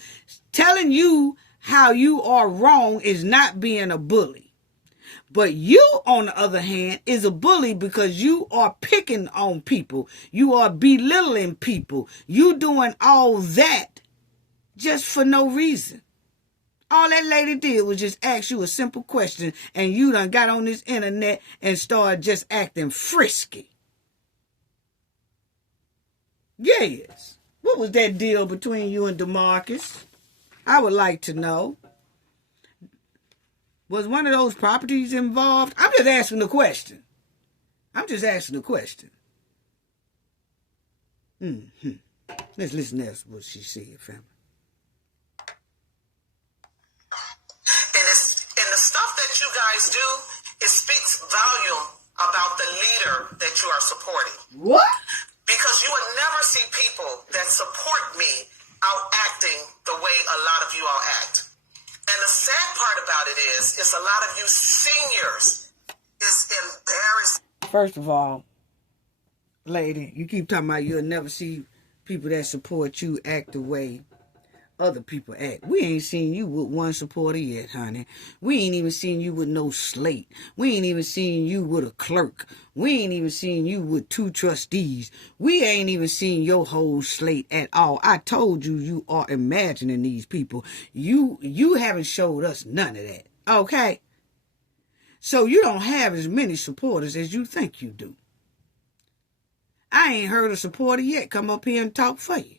Telling you how you are wrong is not being a bully. But you, on the other hand, is a bully because you are picking on people. You are belittling people. You doing all that just for no reason. All that lady did was just ask you a simple question, and you done got on this internet and started just acting frisky. Yes. What was that deal between you and DeMarcus? I would like to know. Was one of those properties involved? I'm just asking the question. Let's listen to what she said, family. And the stuff that you guys do, it speaks volume about the leader that you are supporting. What? Because you would never see people that support me out acting the way a lot of you all act. And the sad part about it is a lot of you seniors is embarrassed. First of all, lady, you keep talking about you'll never see people that support you act the way other people act. We ain't seen you with one supporter yet, honey. We ain't even seen you with no slate. We ain't even seen you with a clerk. We ain't even seen you with 2 trustees. We ain't even seen your whole slate at all. I told you you are imagining these people. You haven't showed us none of that, okay? So you don't have as many supporters as you think you do. I ain't heard a supporter yet come up here and talk for you.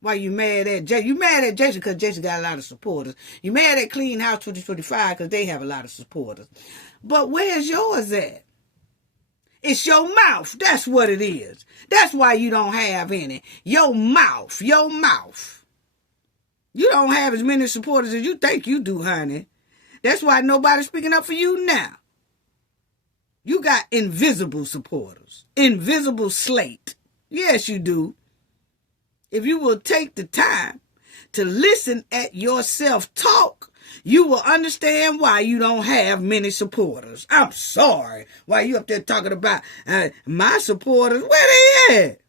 Why you mad at Jason? You mad at Jason because Jason got a lot of supporters. You mad at Clean House 2025 because they have a lot of supporters. But where's yours at? It's your mouth. That's what it is. That's why you don't have any. Your mouth. You don't have as many supporters as you think you do, honey. That's why nobody's speaking up for you now. You got invisible supporters. Invisible slate. Yes, you do. If you will take the time to listen at yourself talk, you will understand why you don't have many supporters. I'm sorry. Why you up there talking about my supporters? Where they at?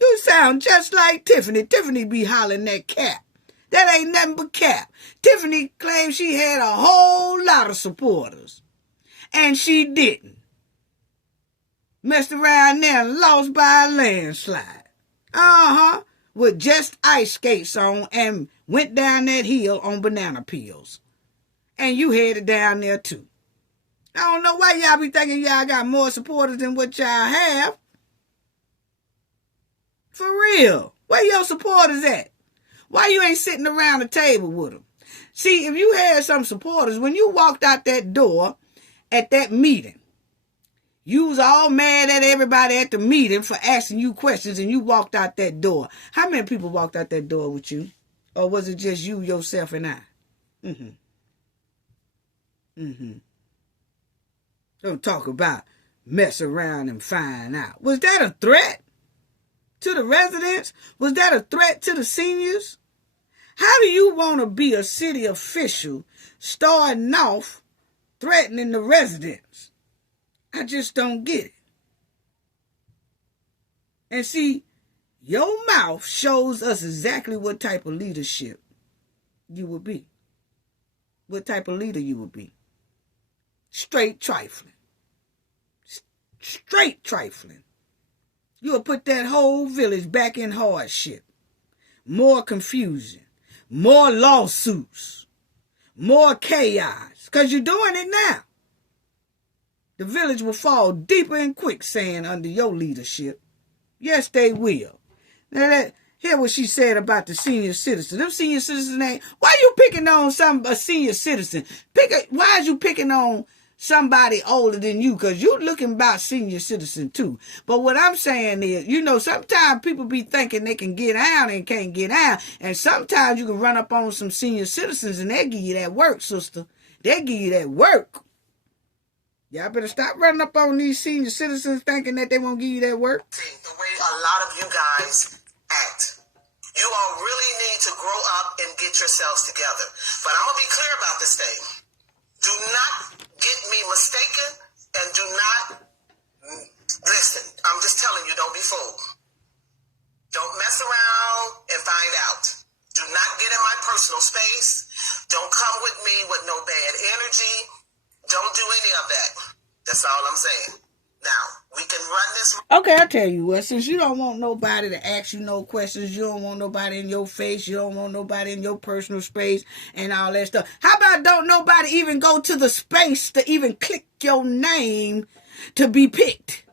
You sound just like Tiffany. Tiffany be hollering that cap. That ain't nothing but cap. Tiffany claimed she had a whole lot of supporters. And she didn't. Messed around there and lost by a landslide. With just ice skates on and went down that hill on banana peels. And you headed down there too. I don't know why y'all be thinking y'all got more supporters than what y'all have. For real. Where your supporters at? Why you ain't sitting around the table with them? See, if you had some supporters, when you walked out that door at that meeting, you was all mad at everybody at the meeting for asking you questions and you walked out that door. How many people walked out that door with you? Or was it just you, yourself, and I? Don't talk about mess around and find out. Was that a threat to the residents? Was that a threat to the seniors? How do you want to be a city official starting off threatening the residents? I just don't get it. And see, your mouth shows us exactly what type of leadership you would be. What type of leader you would be. Straight trifling. Straight trifling. You'll put that whole village back in hardship. More confusion. More lawsuits. More chaos. Because you're doing it now. The village will fall deeper in quicksand under your leadership. Yes, they will. Now, hear what she said about the senior citizen. Them senior citizens ain't... Why you picking on a senior citizen? Why is you picking on somebody older than you? Because you looking about senior citizen too. But what I'm saying is, sometimes people be thinking they can get out and can't get out. And sometimes you can run up on some senior citizens and they give you that work, sister. They give you that work. Y'all better stop running up on these senior citizens thinking that they won't give you that work. The way a lot of you guys act. You all really need to grow up and get yourselves together. But I'm going to be clear about this thing. Do not get me mistaken and do not listen. I'm just telling you, don't be fooled. Don't mess around and find out. Do not get in my personal space. Don't come with me with no bad energy. Don't do any of that. That's all I'm saying. Now, we can run this. Okay, I'll tell you what. Since you don't want nobody to ask you no questions, you don't want nobody in your face, you don't want nobody in your personal space and all that stuff. How about don't nobody even go to the space to even click your name to be picked?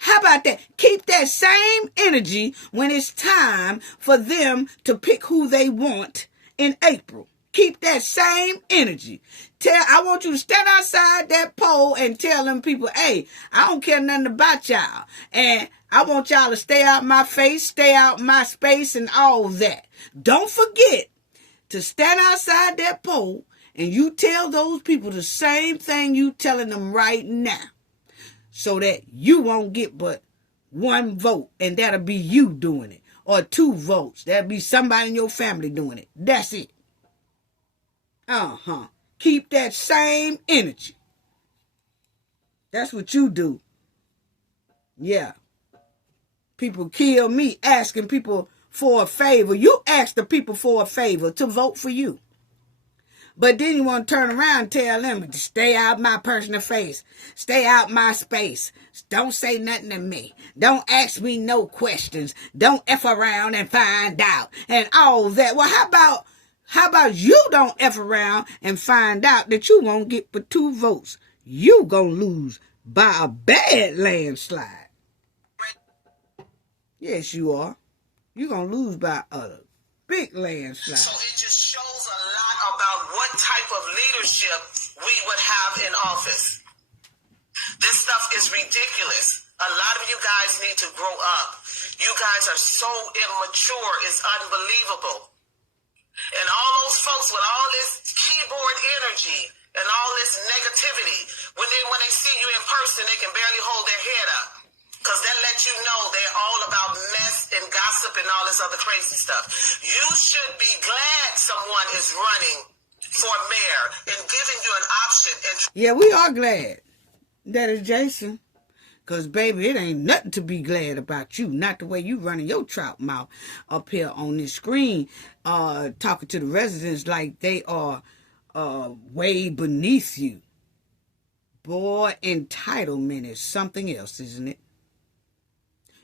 How about that? Keep that same energy when it's time for them to pick who they want in April. Keep that same energy. I want you to stand outside that pole and tell them people, hey, I don't care nothing about y'all. And I want y'all to stay out my face, stay out my space, and all that. Don't forget to stand outside that pole and you tell those people the same thing you telling them right now. So that you won't get but one vote, and that'll be you doing it. Or 2 votes. That'll be somebody in your family doing it. That's it. Keep that same energy. That's what you do. Yeah. People kill me asking people for a favor. You ask the people for a favor to vote for you. But then you want to turn around and tell them to stay out my personal face. Stay out my space. Don't say nothing to me. Don't ask me no questions. Don't F around and find out. And all that. Well, how about you don't F around and find out that you won't get but 2 votes? You gonna lose by a bad landslide. Yes, you are. You gonna lose by a big landslide. So it just shows a lot about what type of leadership we would have in office. This stuff is ridiculous. A lot of you guys need to grow up. You guys are so immature. It's unbelievable. And all those folks with all this keyboard energy and all this negativity, when they see you in person, they can barely hold their head up. Because that lets you know they're all about mess and gossip and all this other crazy stuff. You should be glad someone is running for mayor and giving you an option. Yeah, we are glad. That is Jason. Because, baby, it ain't nothing to be glad about you. Not the way you running your trout mouth up here on this screen, talking to the residents like they are way beneath you. Boy, entitlement is something else, isn't it?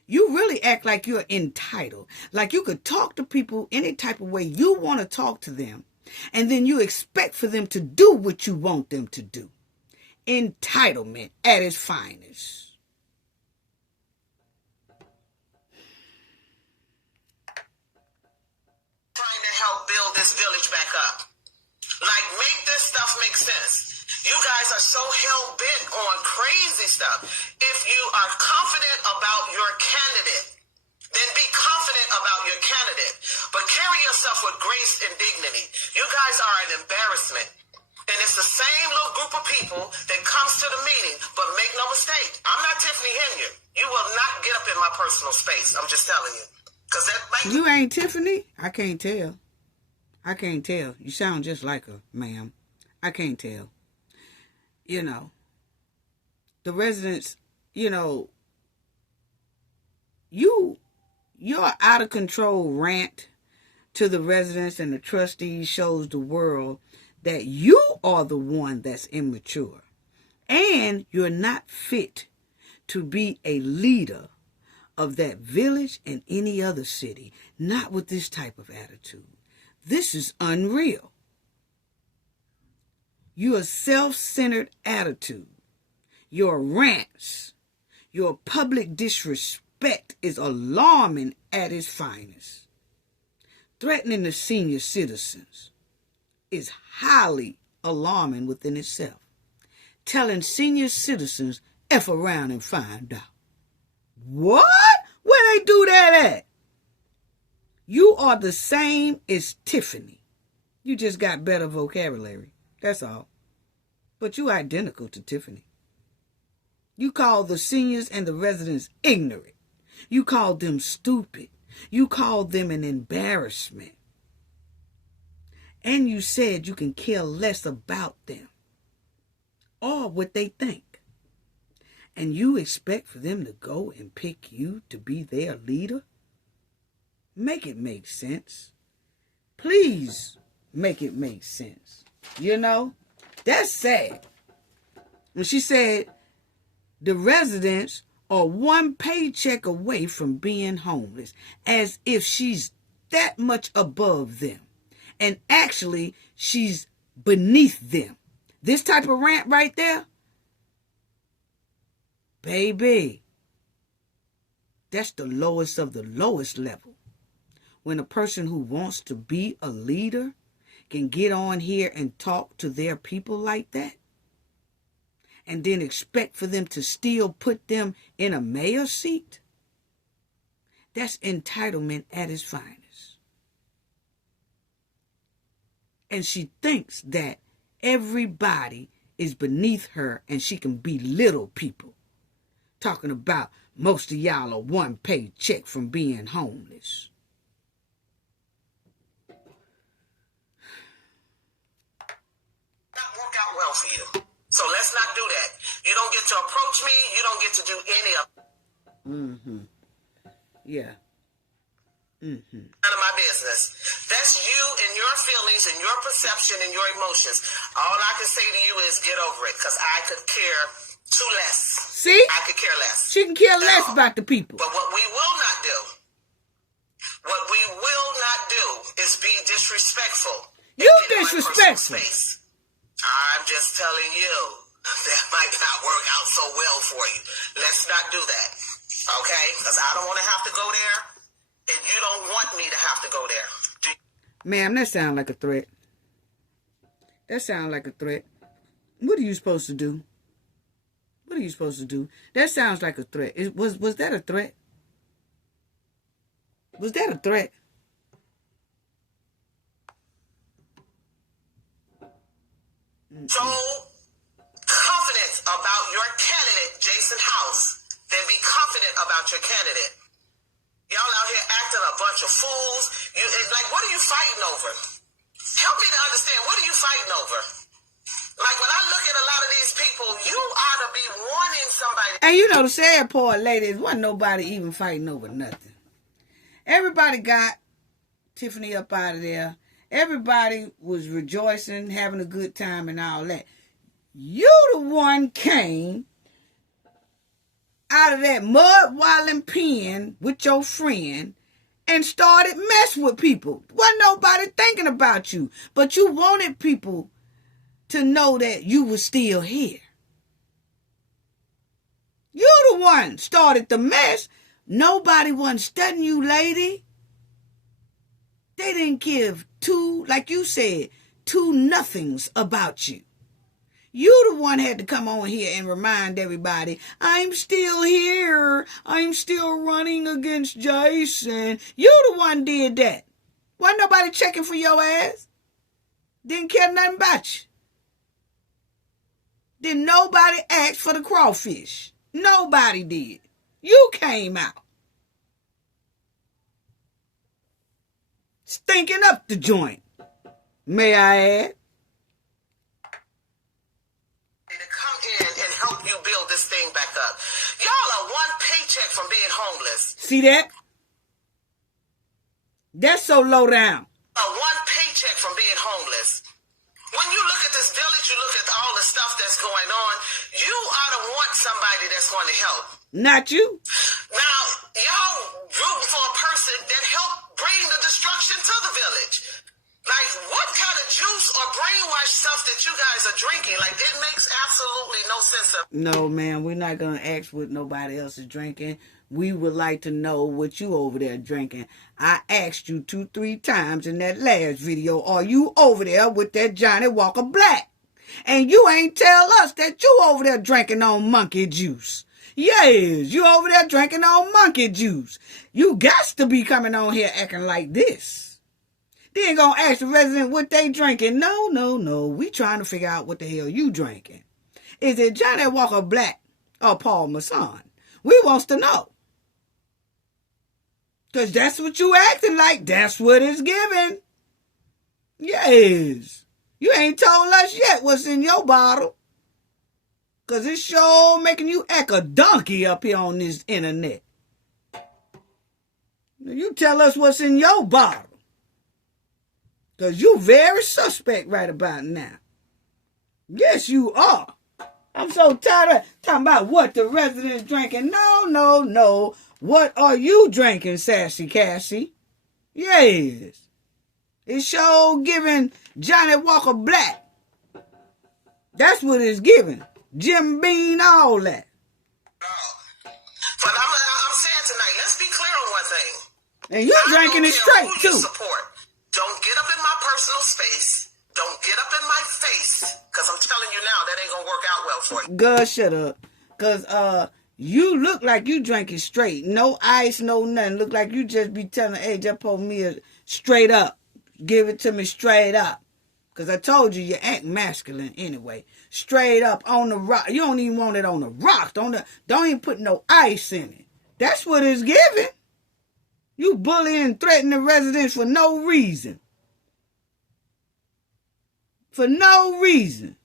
You really act like you're entitled. Like you could talk to people any type of way you want to talk to them. And then you expect for them to do what you want them to do. Entitlement at its finest. Trying to help build this village back up. Like, make this stuff make sense. You guys are so hell-bent on crazy stuff. If you are confident about your candidate, then be confident about your candidate. But carry yourself with grace and dignity. You guys are an embarrassment. And it's the same little group of people that comes to the meeting. But make no mistake, I'm not Tiffany Henyard. You will not get up in my personal space. I'm just telling you. You ain't Tiffany? I can't tell. I can't tell. You sound just like her, ma'am. I can't tell. You know, the residents, you know, your out of control rant to the residents and the trustees shows the world that you are the one that's immature and you're not fit to be a leader of that village and any other city, not with this type of attitude. This is unreal. Your self-centered attitude, your rants, your public disrespect is alarming at its finest. Threatening the senior citizens is highly alarming within itself. Telling senior citizens, F around and find out. What? Where they do that at? You are the same as Tiffany. You just got better vocabulary. That's all. But you identical to Tiffany. You call the seniors and the residents ignorant. You called them stupid. You called them an embarrassment. And you said you can care less about them or what they think. And you expect for them to go and pick you to be their leader? Make it make sense. Please make it make sense. You know, that's sad. When she said the residents are one paycheck away from being homeless, as if she's that much above them. And actually, she's beneath them. This type of rant right there, baby, that's the lowest of the lowest level. When a person who wants to be a leader can get on here and talk to their people like that? And then expect for them to still put them in a mayor's seat? That's entitlement at its finest. And she thinks that everybody is beneath her and she can belittle people. Talking about most of y'all are one paycheck from being homeless. That work out well for you. So let's not do that. You don't get to approach me. You don't get to do any of it. Yeah. None of my business. That's you and your feelings and your perception and your emotions. All I can say to you is get over it, because I could care too less. See? I could care less. She can care less about the people. But what we will not do is be disrespectful. You disrespectful. I'm just telling you, that might not work out so well for you. Let's not do that, okay? Because I don't want to have to go there, and you don't want me to have to go there. Ma'am, that sounds like a threat. That sounds like a threat. What are you supposed to do? What are you supposed to do? That sounds like a threat. Was that a threat? Was that a threat? So confident about your candidate, Jason House, then be confident about your candidate. Y'all out here acting a bunch of fools. What are you fighting over? Help me to understand. What are you fighting over? Like, when I look at a lot of these people, you ought to be warning somebody. And you know, the sad part, ladies, wasn't nobody even fighting over nothing. Everybody got Tiffany up out of there. Everybody was rejoicing, having a good time and all that. You the one came out of that mud-walling pen with your friend and started messing with people. Wasn't nobody thinking about you. But you wanted people to know that you were still here. You the one started the mess. Nobody wasn't studying you, lady. They didn't give two, like you said, two nothings about you. You the one had to come on here and remind everybody, I'm still here. I'm still running against Jason. You the one did that. Wasn't nobody checking for your ass. Didn't care nothing about you. Didn't nobody ask for the crawfish. Nobody did. You came out. Stinking up the joint. May I add? To come in and help you build this thing back up. Y'all are one paycheck from being homeless. See that? That's so low down. One paycheck from being homeless. When you look at this village, you look at all the stuff that's going on, you ought to want somebody that's going to help. Not you. Now, y'all rooting for a person that helped bring the destruction to the village. Like, what kind of juice or brainwash stuff that you guys are drinking? Like, it makes absolutely no sense. No, man, we're not going to ask what nobody else is drinking. We would like to know what you over there drinking. I asked you 2-3 times in that last video, are you over there with that Johnny Walker Black? And you ain't tell us that you over there drinking on monkey juice. Yes, you over there drinking on monkey juice. You got to be coming on here acting like this. They ain't gonna ask the resident what they drinking. No. We trying to figure out what the hell you drinking. Is it Johnny Walker Black or Paul Masson? We wants to know. Because that's what you acting like. That's what it's giving. Yes. You ain't told us yet what's in your bottle. Because it's sure making you act a donkey up here on this internet. You tell us what's in your bottle. Because you very suspect right about now. Yes, you are. I'm so tired of talking about what the residents drinking. No. What are you drinking, Sassy Cassie? Yes. It's sure giving Johnny Walker Black. That's what it's giving. Jim Beam, all that. But I'm saying tonight, let's be clear on one thing. And you drinking it straight, too. Support. Don't get up in my personal space I'm telling you now, that ain't gonna work out well for you. Girl, shut up. Cause you look like you drinking straight. No ice, no nothing. Look like you just be telling, hey, just pour me a straight up. Give it to me straight up. Because I told you act masculine anyway. Straight up on the rock. You don't even want it on the rock. Don't even put no ice in it. That's what it's giving. You bully and threaten the residents for no reason. For no reason.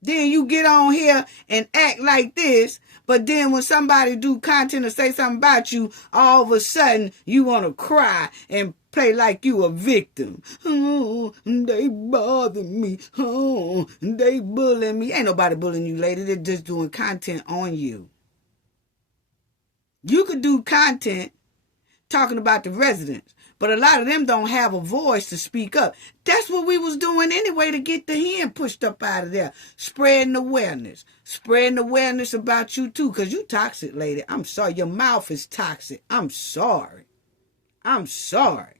Then you get on here and act like this, but then when somebody do content or say something about you, all of a sudden you want to cry and play like you a victim. Oh, they bother me. Oh, they bullying me. Ain't nobody bullying you, lady. They're just doing content on you. You could do content talking about the residents, but a lot of them don't have a voice to speak up. That's what we was doing anyway to get the hen pushed up out of there. Spreading awareness. Spreading awareness about you too, because you toxic, lady. I'm sorry. Your mouth is toxic. I'm sorry. I'm sorry.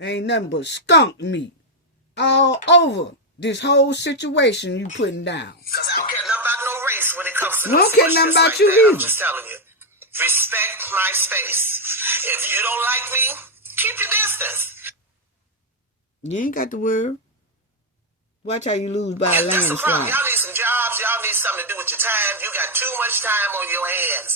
Ain't nothing but skunk meat all over this whole situation you putting down. Because I don't care nothing about no race when it comes to I don't care nothing about you either. either. I'm just telling you. Respect my space. If you don't like me, keep your distance. You ain't got the word. Watch how you lose by a That's the problem. landslide. Y'all need some jobs. Y'all need something to do with your time. You got too much time on your hands.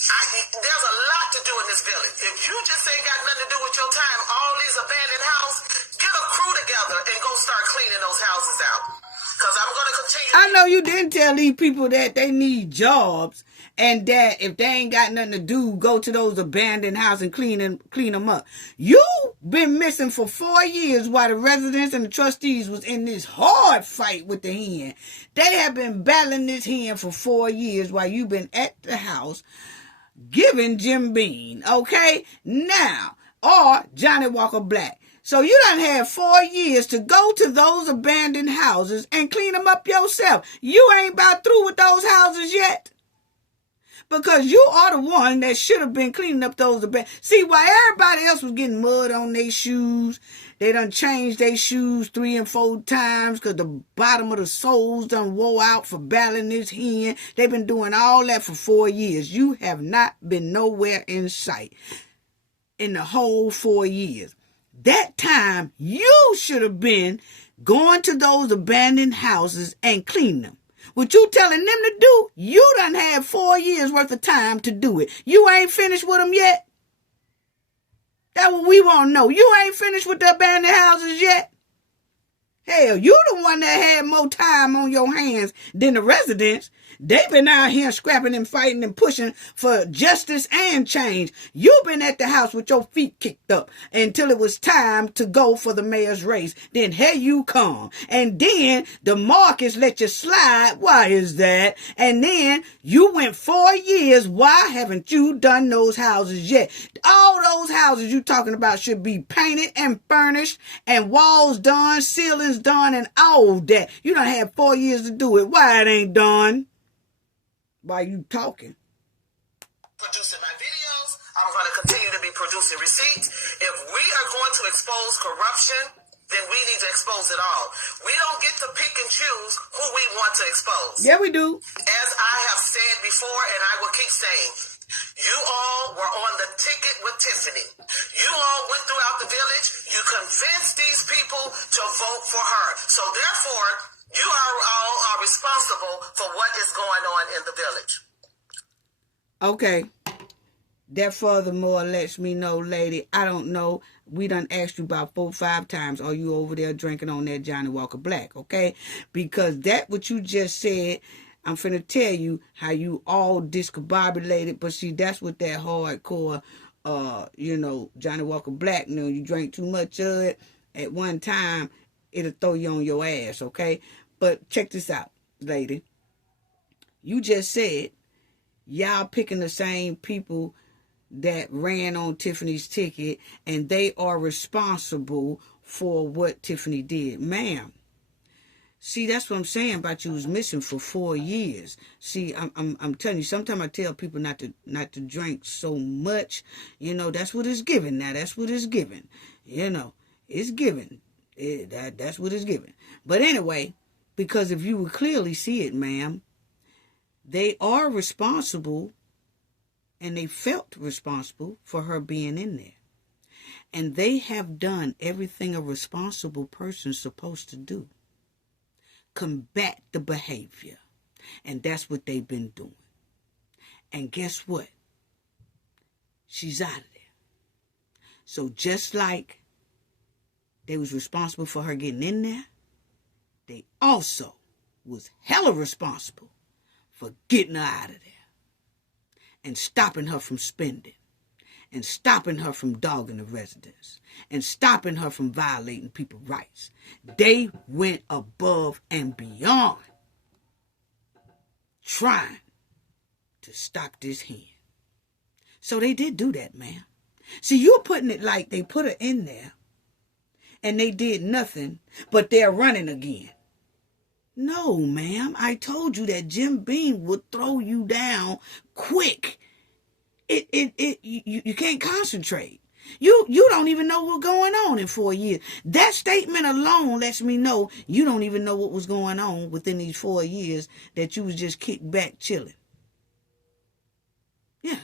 There's a lot to do in this village. If you just ain't got nothing to do with your time, all these abandoned houses, get a crew together and go start cleaning those houses out. Because I'm going to continue. I know you didn't tell these people that they need jobs and that if they ain't got nothing to do, go to those abandoned houses and clean them up. You been missing for 4 years while the residents and the trustees was in this hard fight with the hen. They have been battling this hen for 4 years while you been at the house giving Jim Bean, okay? Now, or Johnny Walker Black. So you done had 4 years to go to those abandoned houses and clean them up yourself. You ain't about through with those houses yet. Because you are the one that should have been cleaning up those abandoned. See, while everybody else was getting mud on their shoes, they done changed their shoes 3 and 4 times because the bottom of the soles done wore out for battling this hen. They've been doing all that for 4 years. You have not been nowhere in sight in the whole 4 years. That time, you should have been going to those abandoned houses and cleaning them. What you telling them to do, you done had 4 years worth of time to do it. You ain't finished with them yet? That's what we want to know. You ain't finished with the abandoned houses yet? Hell, you the one that had more time on your hands than the residents. They've been out here scrapping and fighting and pushing for justice and change. You've been at the house with your feet kicked up until it was time to go for the mayor's race. Then here you come. And then the Marcus let you slide. Why is that? And then you went 4 years. Why haven't you done those houses yet? All those houses you talking about should be painted and furnished and walls done, ceilings done, and all that. You done had 4 years to do it. Why it ain't done? Why you talking? Producing my videos, I'm going to continue to be producing receipts. If we are going to expose corruption, then we need to expose it all. We don't get to pick and choose who we want to expose. Yeah, we do. As I have said before, and I will keep saying, you all were on the ticket with Tiffany. You all went throughout the village. You convinced these people to vote for her. So therefore, you all are responsible for what is going on in the village. Okay. That furthermore lets me know, lady, I don't know. We done asked you about 4 or 5 times. Are you over there drinking on that Johnny Walker Black? Okay? Because that what you just said, I'm finna tell you how you all discombobulated. But see, that's what that hardcore, Johnny Walker Black, you drank too much of it at one time, it'll throw you on your ass, okay? But check this out, lady. You just said y'all picking the same people that ran on Tiffany's ticket and they are responsible for what Tiffany did. Ma'am, see, that's what I'm saying about you was missing for 4 years. See, I'm telling you, sometimes I tell people not to drink so much. That's what it's giving now. That's what it's giving. It's given. That's what it's given. But anyway, because if you would clearly see it, ma'am, they are responsible, and they felt responsible for her being in there. And they have done everything a responsible person's supposed to do. Combat the behavior. And that's what they've been doing. And guess what? She's out of there. So just like they was responsible for her getting in there, they also was hella responsible for getting her out of there. And stopping her from spending. And stopping her from dogging the residents. And stopping her from violating people's rights. They went above and beyond trying to stop this hen. So they did do that, ma'am. See, you're putting it like they put her in there and they did nothing, but they're running again. No, ma'am. I told you that Jim Beam would throw you down quick. You can't concentrate. You don't even know what's going on in 4 years. That statement alone lets me know you don't even know what was going on within these 4 years, that you was just kicked back chilling. Yeah.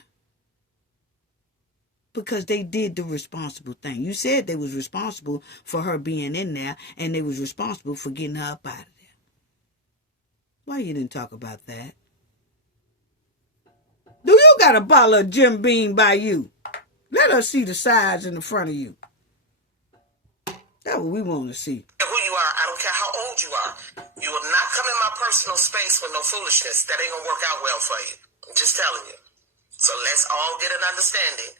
Because they did the responsible thing. You said they was responsible for her being in there, and they was responsible for getting her up out of there. Why you didn't talk about that? Do you got a bottle of Jim Beam by you? Let us see the sides in the front of you. That's what we want to see. Who you are, I don't care how old you are. You will not come in my personal space with no foolishness. That ain't gonna work out well for you. I'm just telling you. So let's all get an understanding.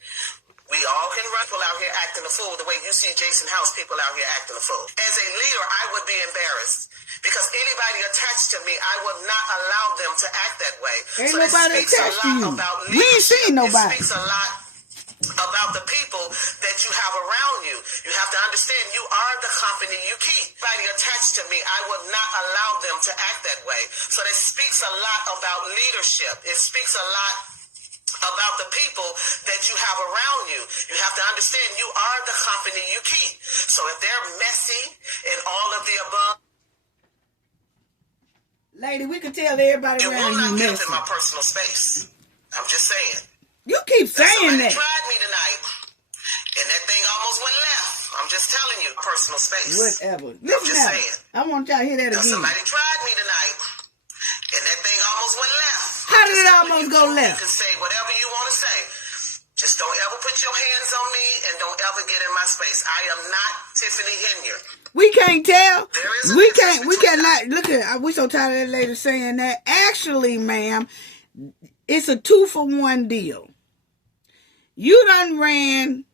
We all can run people out here acting a fool the way you see Jason House people out here acting a fool. As a leader, I would be embarrassed because anybody attached to me, I would not allow them to act that way. Ain't so nobody attached to you. We ain't seen nobody. It speaks a lot about the people that you have around you. You have to understand you are the company you keep. Anybody attached to me, I would not allow them to act that way. So that speaks a lot about leadership. It speaks a lot about the people that you have around you. You have to understand you are the company you keep. So if they're messy and all of the above, lady, we can tell everybody around you messy. It will not get in my personal space. I'm just saying. You keep saying that. Somebody tried me tonight, and that thing almost went left. I'm just telling you, personal space. Whatever. I'm just saying. I want y'all to hear that again. Somebody tried me tonight, and that thing almost went left. How did it almost go left? You can say whatever you want to say. Just don't ever put your hands on me, and don't ever get in my space. I am not Tiffany Henyard. We can't tell. We cannot. Look at. We so tired of that lady saying that. Actually, ma'am, it's a 2-for-1 deal. You done ran.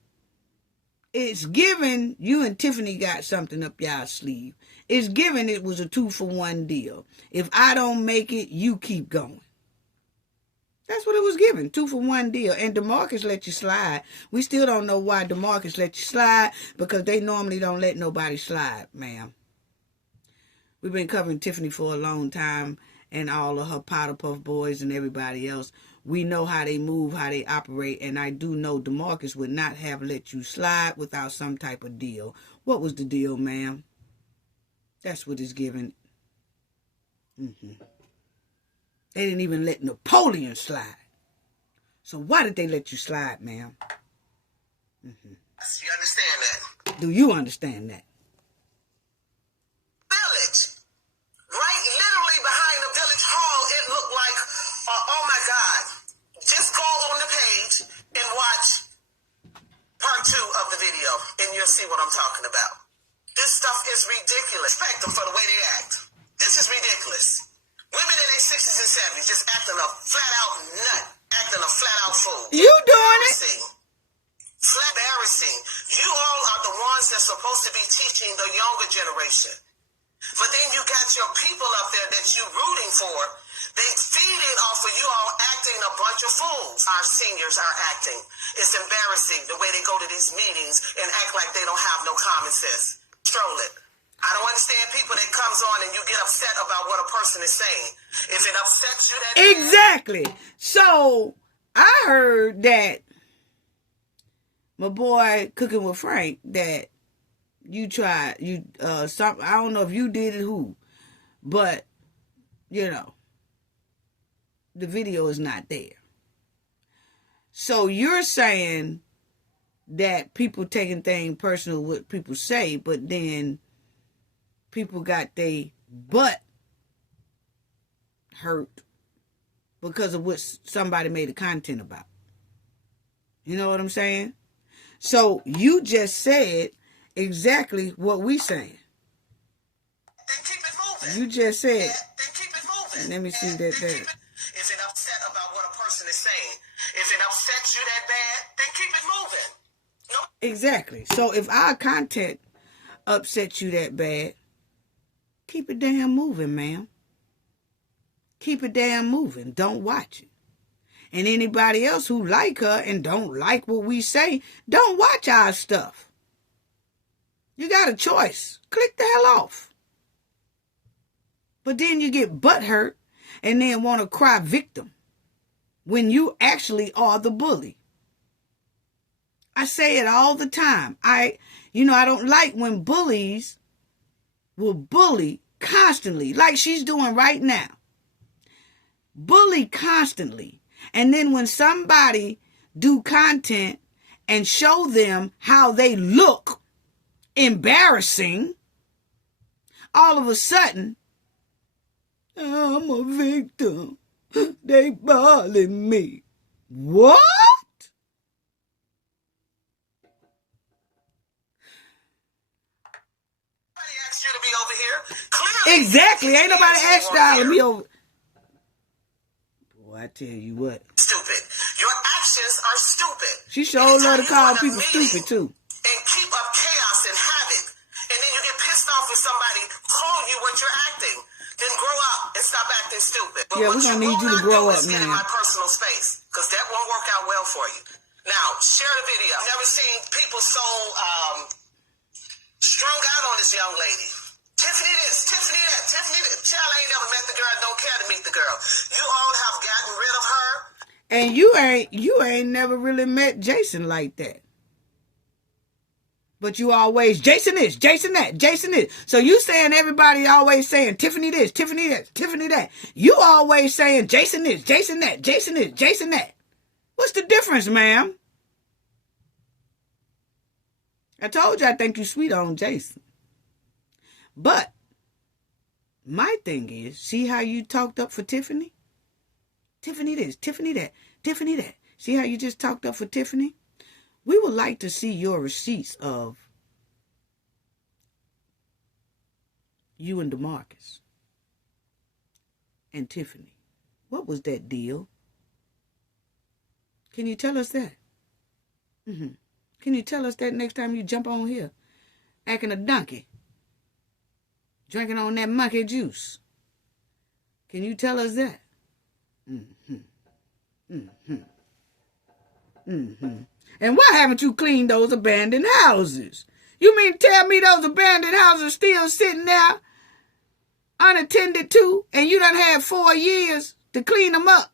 It's given you and Tiffany got something up y'all sleeve. It's given it was a 2-for-1 deal. If I don't make it, you keep going. That's what it was given, 2-for-1 deal. And DeMarcus let you slide. We still don't know why DeMarcus let you slide, because they normally don't let nobody slide, ma'am. We've been covering Tiffany for a long time, and all of her powder puff boys and everybody else. We know how they move, how they operate, and I do know DeMarcus would not have let you slide without some type of deal. What was the deal, ma'am? That's what it's given. They didn't even let Napoleon slide. So why did they let you slide, ma'am? You understand that? Do you understand that? Village. Right literally behind the village hall, it looked like, oh my God. Just go on the page and watch part 2 of the video, and you'll see what I'm talking about. This stuff is ridiculous. Respect them for the way they act. This is ridiculous. Women in their 60s and 70s just acting a flat-out nut, acting a flat-out fool. You doing it? Flat embarrassing. You all are the ones that's supposed to be teaching the younger generation. But then you got your people up there that you rooting for. They feeding off of you all acting a bunch of fools. Our seniors are acting. It's embarrassing the way they go to these meetings and act like they don't have no common sense. Stroll it. I don't understand people that comes on and you get upset about what a person is saying. If it upsets you, that exactly. So I heard that my boy Cooking with Frank, that you tried, some, I don't know if you did it, who, but, you know, the video is not there. So you're saying that people taking things personal what people say, but then people got their butt hurt because of what somebody made a content about. You know what I'm saying? So you just said exactly what we saying. Then keep it moving. You just said. Then keep it moving. Let me see that there. If it upset about what a person is saying, if it upsets you that bad, then keep it moving. No. Exactly. So if our content upsets you that bad, keep it damn moving, ma'am. Keep it damn moving. Don't watch it. And anybody else who like her and don't like what we say, don't watch our stuff. You got a choice. Click the hell off. But then you get butthurt and then want to cry victim when you actually are the bully. I say it all the time. I don't like when bullies will bully constantly, like she's doing right now. Bully constantly. And then when somebody do content and show them how they look embarrassing, all of a sudden, I'm a victim. They bullying me. What? Nobody asked you to be over here. Clearly, exactly. Ain't nobody asked y'all to be over. Boy, I tell you what. Stupid. Your actions are stupid. She sure love to call people stupid too. And keep up chaos and havoc. And then you get pissed off when somebody told you what you're acting. Then grow up and stop acting stupid. But yeah, we're going to need you to grow up now. Get in my personal space, because that won't work out well for you. Now, share the video. I've never seen people so strung out on this young lady. Tiffany this, Tiffany that, Tiffany that. Child, I ain't never met the girl, don't care to meet the girl. You all have gotten rid of her. And you ain't never really met Jason like that. But you always, Jason this, Jason that, Jason this. So you saying everybody always saying Tiffany this, Tiffany that, Tiffany that. You always saying Jason this, Jason that, Jason this, Jason that. What's the difference, ma'am? I told you I think you sweet on Jason. But my thing is, see how you talked up for Tiffany? Tiffany this, Tiffany that, Tiffany that. See how you just talked up for Tiffany? We would like to see your receipts of you and DeMarcus and Tiffany. What was that deal? Can you tell us that? Can you tell us that next time you jump on here acting a donkey? Drinking on that monkey juice. Can you tell us that? And why haven't you cleaned those abandoned houses? You mean tell me those abandoned houses are still sitting there unattended to, and you done had 4 years to clean them up?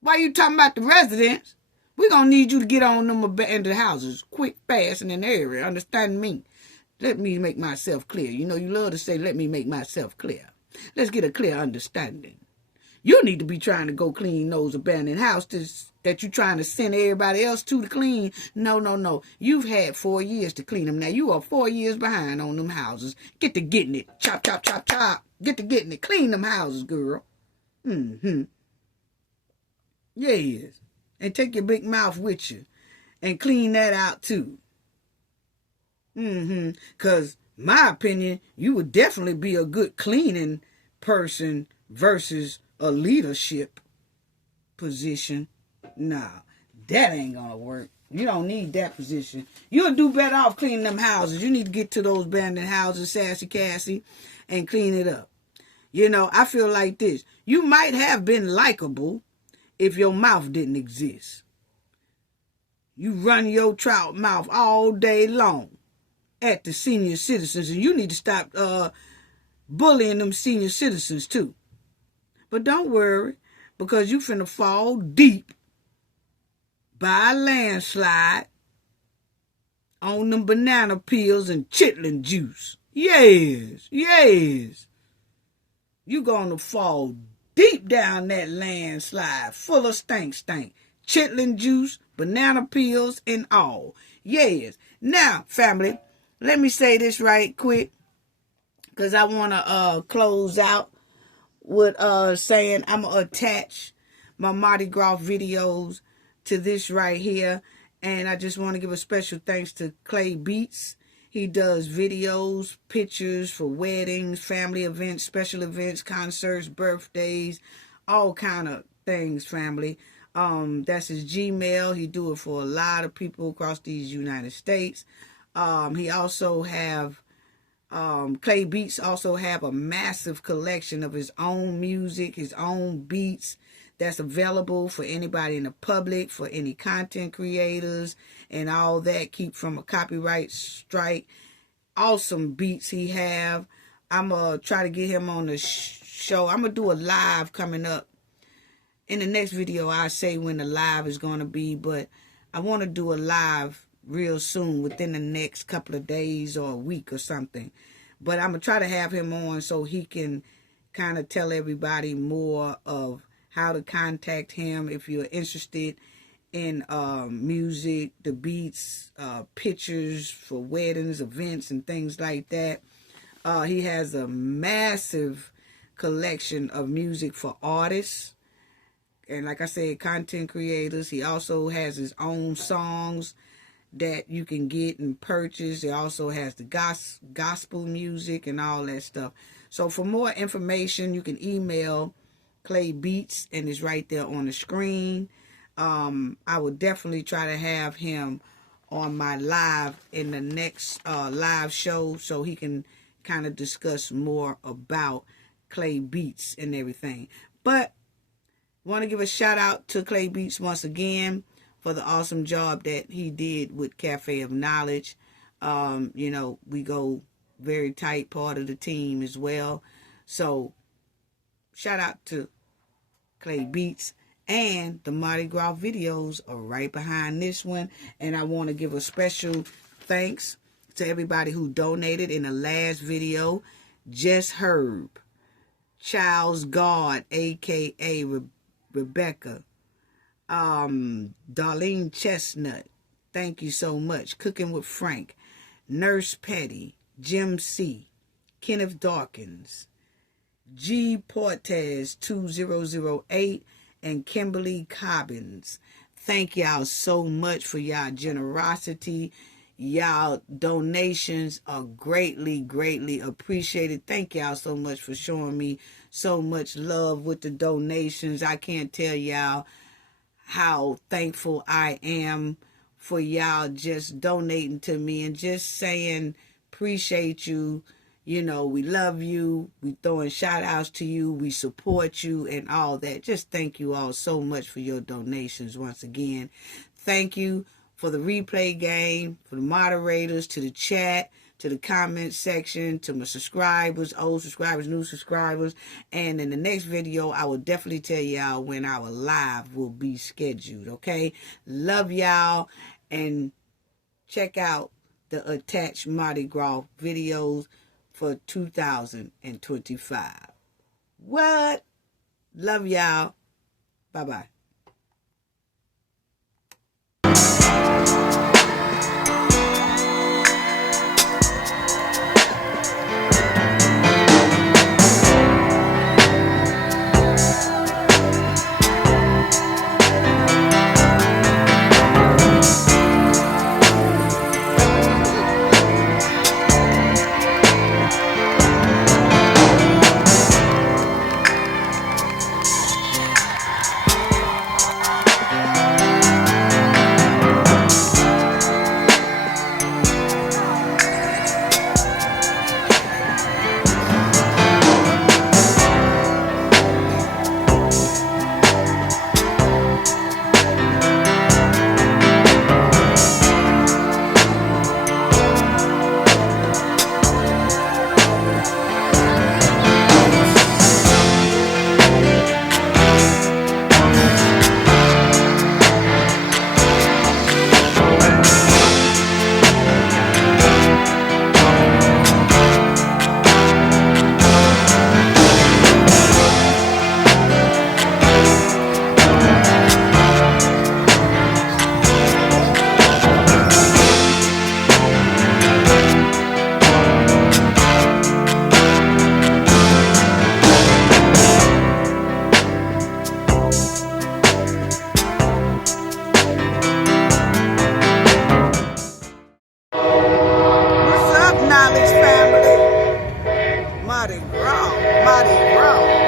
Why you talking about the residents? We're going to need you to get on them abandoned houses quick, fast, and in the area. Understand me? Let me make myself clear. You know, you love to say, let me make myself clear. Let's get a clear understanding. You need to be trying to go clean those abandoned houses that you're trying to send everybody else to clean. No. You've had 4 years to clean them. Now, you are 4 years behind on them houses. Get to getting it. Chop, chop, chop, chop. Get to getting it. Clean them houses, girl. Yes. And take your big mouth with you. And clean that out, too. Because, my opinion, you would definitely be a good cleaning person versus a leadership position. Nah, that ain't gonna work. You don't need that position. You'll do better off cleaning them houses. You need to get to those abandoned houses, Sassy Cassie, and clean it up. You know, I feel like this. You might have been likable if your mouth didn't exist. You run your trout mouth all day long at the senior citizens, and you need to stop bullying them senior citizens too. But don't worry, because you finna fall deep by a landslide on them banana peels and chitlin juice. Yes, yes. You gonna fall deep down that landslide full of stank. Chitlin juice, banana peels, and all. Yes. Now, family, let me say this right quick, because I want to close out with saying I'm going to attach my Mardi Gras videos to this right here. And I just want to give a special thanks to Clay Beats. He does videos, pictures for weddings, family events, special events, concerts, birthdays, all kind of things, family. That's his Gmail. He do it for a lot of people across these United States. He also have Clay Beats also have a massive collection of his own music, his own beats that's available for anybody in the public, for any content creators and all that. Keep from a copyright strike. Awesome beats he have. I'm going to try to get him on the show. I'm going to do a live coming up. In the next video, I'll say when the live is going to be, but I want to do a live real soon, within the next couple of days or a week or something. But I'm going to try to have him on so he can kind of tell everybody more of how to contact him if you're interested in music, the beats, pictures for weddings, events, and things like that. He has a massive collection of music for artists. And like I said, content creators. He also has his own songs that you can get and purchase. He also has the gospel music and all that stuff. So for more information, you can email Clay Beats, and it's right there on the screen. I would definitely try to have him on my live in the next live show so he can kind of discuss more about Clay Beats and everything. But want to give a shout out to Clay Beats once again for the awesome job that he did with Cafe of Knowledge. You know, we go very tight, part of the team as well. So shout out to Clay Beats. And the Mardi Gras videos are right behind this one. And I want to give a special thanks to everybody who donated in the last video. Just Herb, Charles God, a.k.a. Rebecca, Darlene Chestnut, thank you so much. Cooking with Frank, Nurse Petty, Jim C., Kenneth Dawkins, G. Portes 2008, and Kimberly Cobbins. Thank y'all so much for y'all generosity. Y'all donations are greatly, greatly appreciated. Thank y'all so much for showing me so much love with the donations. I can't tell y'all how thankful I am for y'all just donating to me and just saying appreciate you. You know, we love you. We throwing shout outs to you. We support you and all that. Just thank you all so much for your donations once again. Thank you for the replay game, for the moderators, to the chat, to the comment section, to my subscribers, old subscribers, new subscribers. And in the next video, I will definitely tell y'all when our live will be scheduled, okay? Love y'all, and check out the attached Mardi Gras videos for 2025. What? Love y'all. Bye-bye. Mardi Gras. Mardi Gras.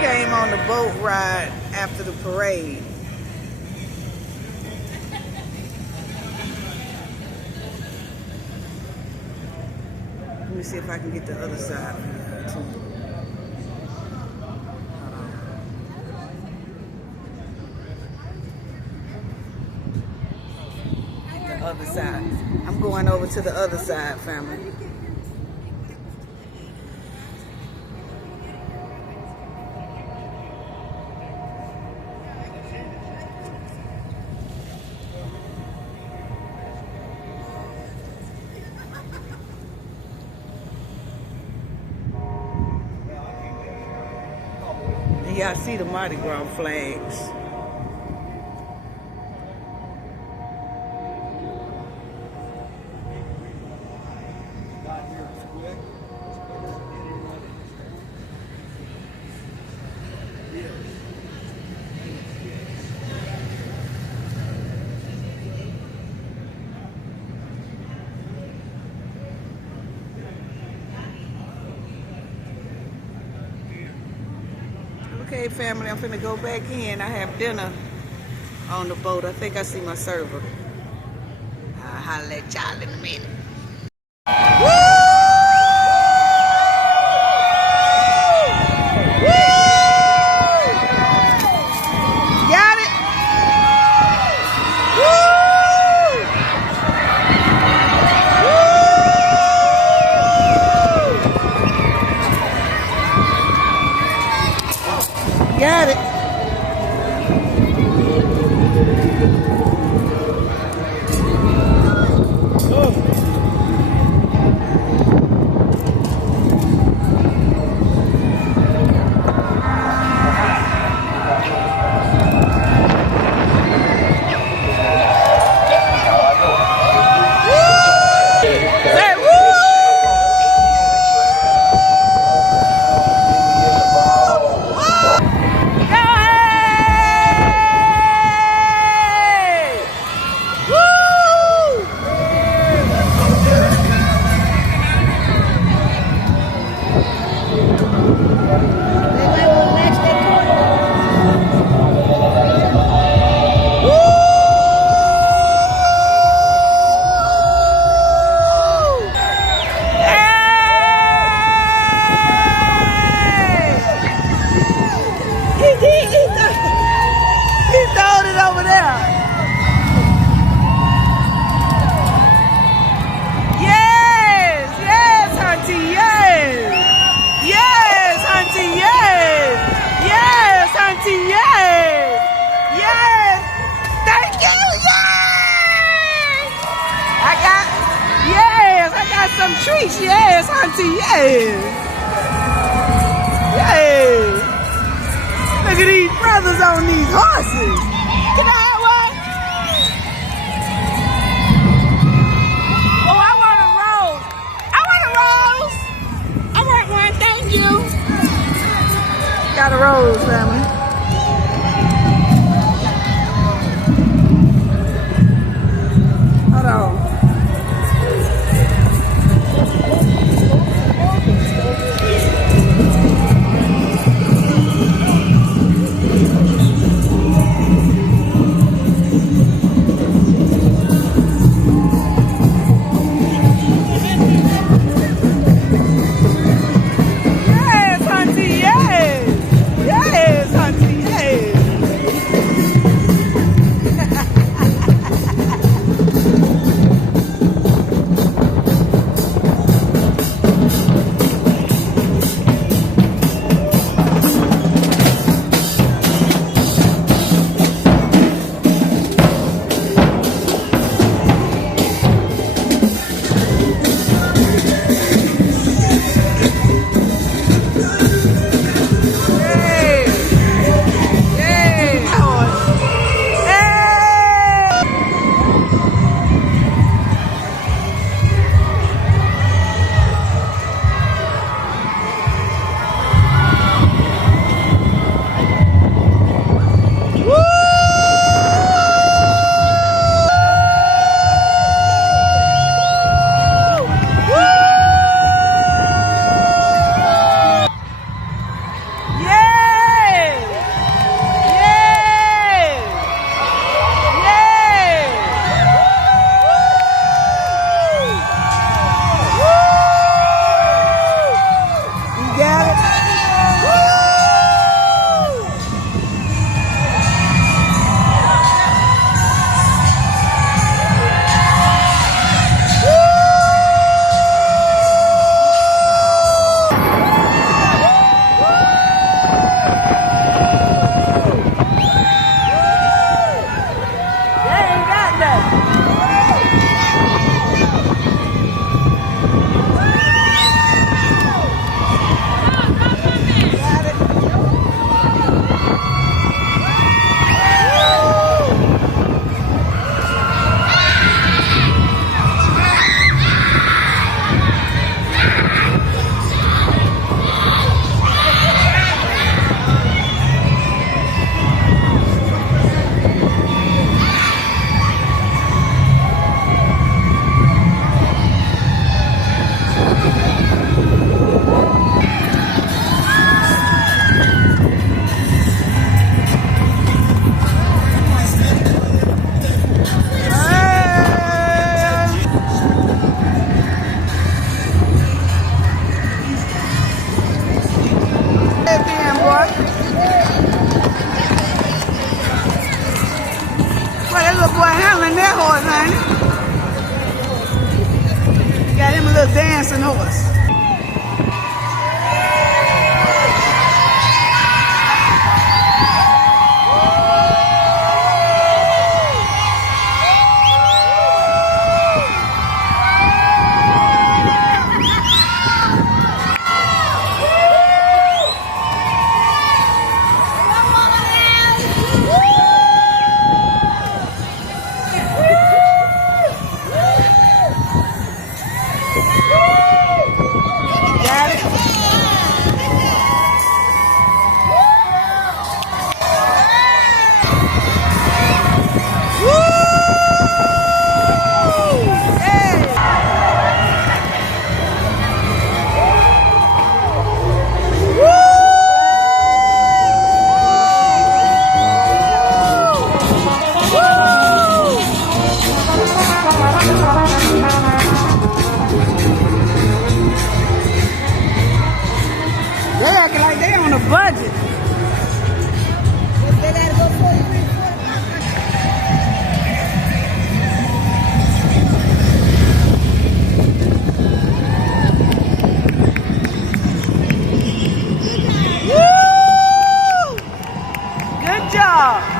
Came on the boat ride after the parade. Let me see if I can get the other side too. The other side. I'm going over to the other side, family. Y'all see the Mardi Gras flags. Okay, family, I'm finna go back in. I have dinner on the boat. I think I see my server. I'll holler at y'all in a minute. Woo! Woo! Got it? Woo! Woo! Got it. Some treats, yes, auntie, yes. Yes. Look at these brothers on these horses. Can I have one? Oh, I want a rose. I want a rose. I want one, thank you. Got a rose, family. Hold on. Yes, little dancing horse. Budget. Woo! Good job.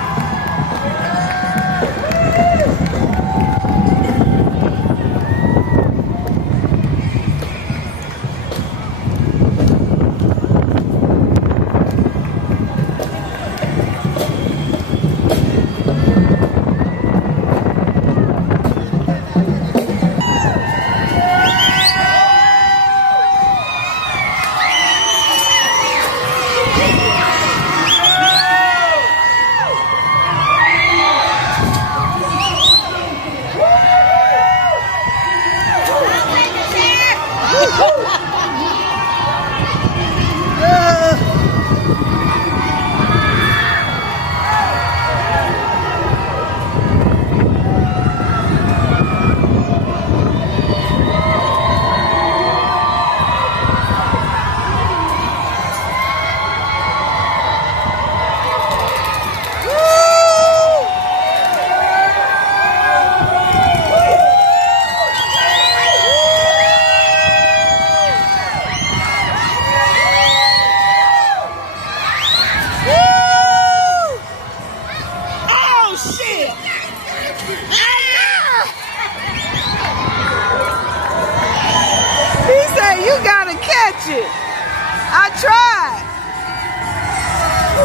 I tried.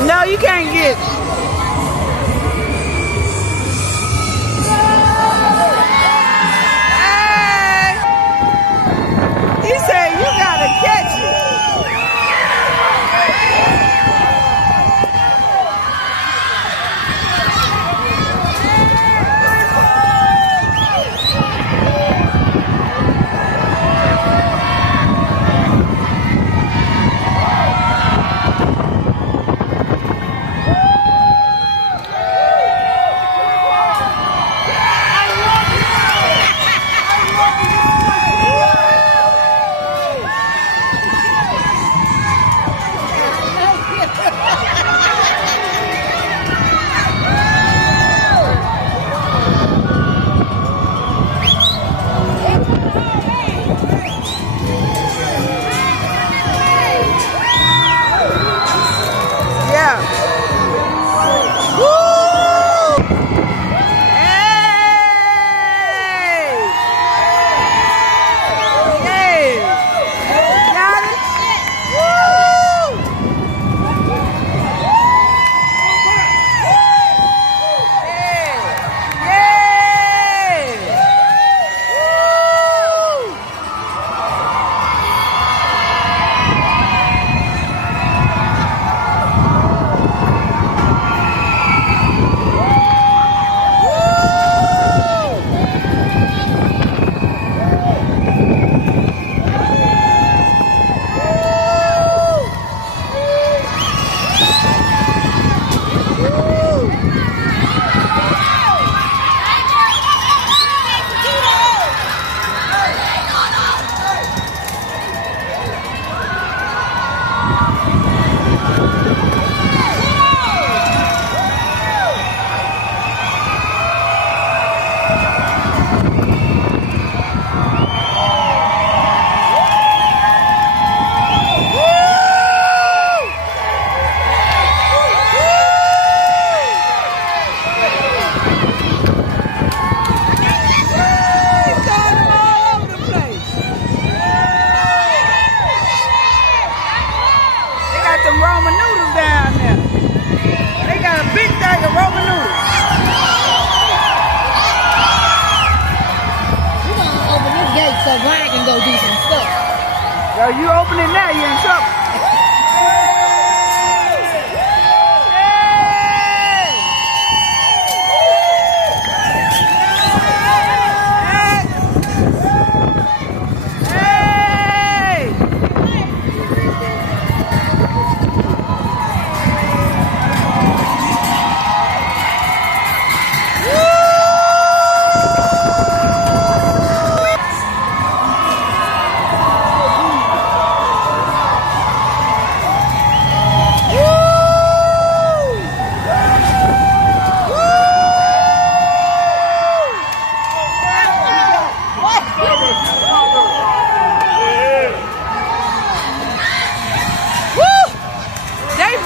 No, you can't get it. Hey. He said you gotta catch it. Girl, you open it now, you're in trouble.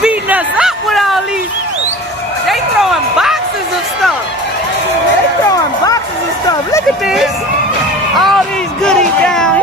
Beating us up with all these. They throwing boxes of stuff. They throwing boxes of stuff. Look at this. All these goodies down here.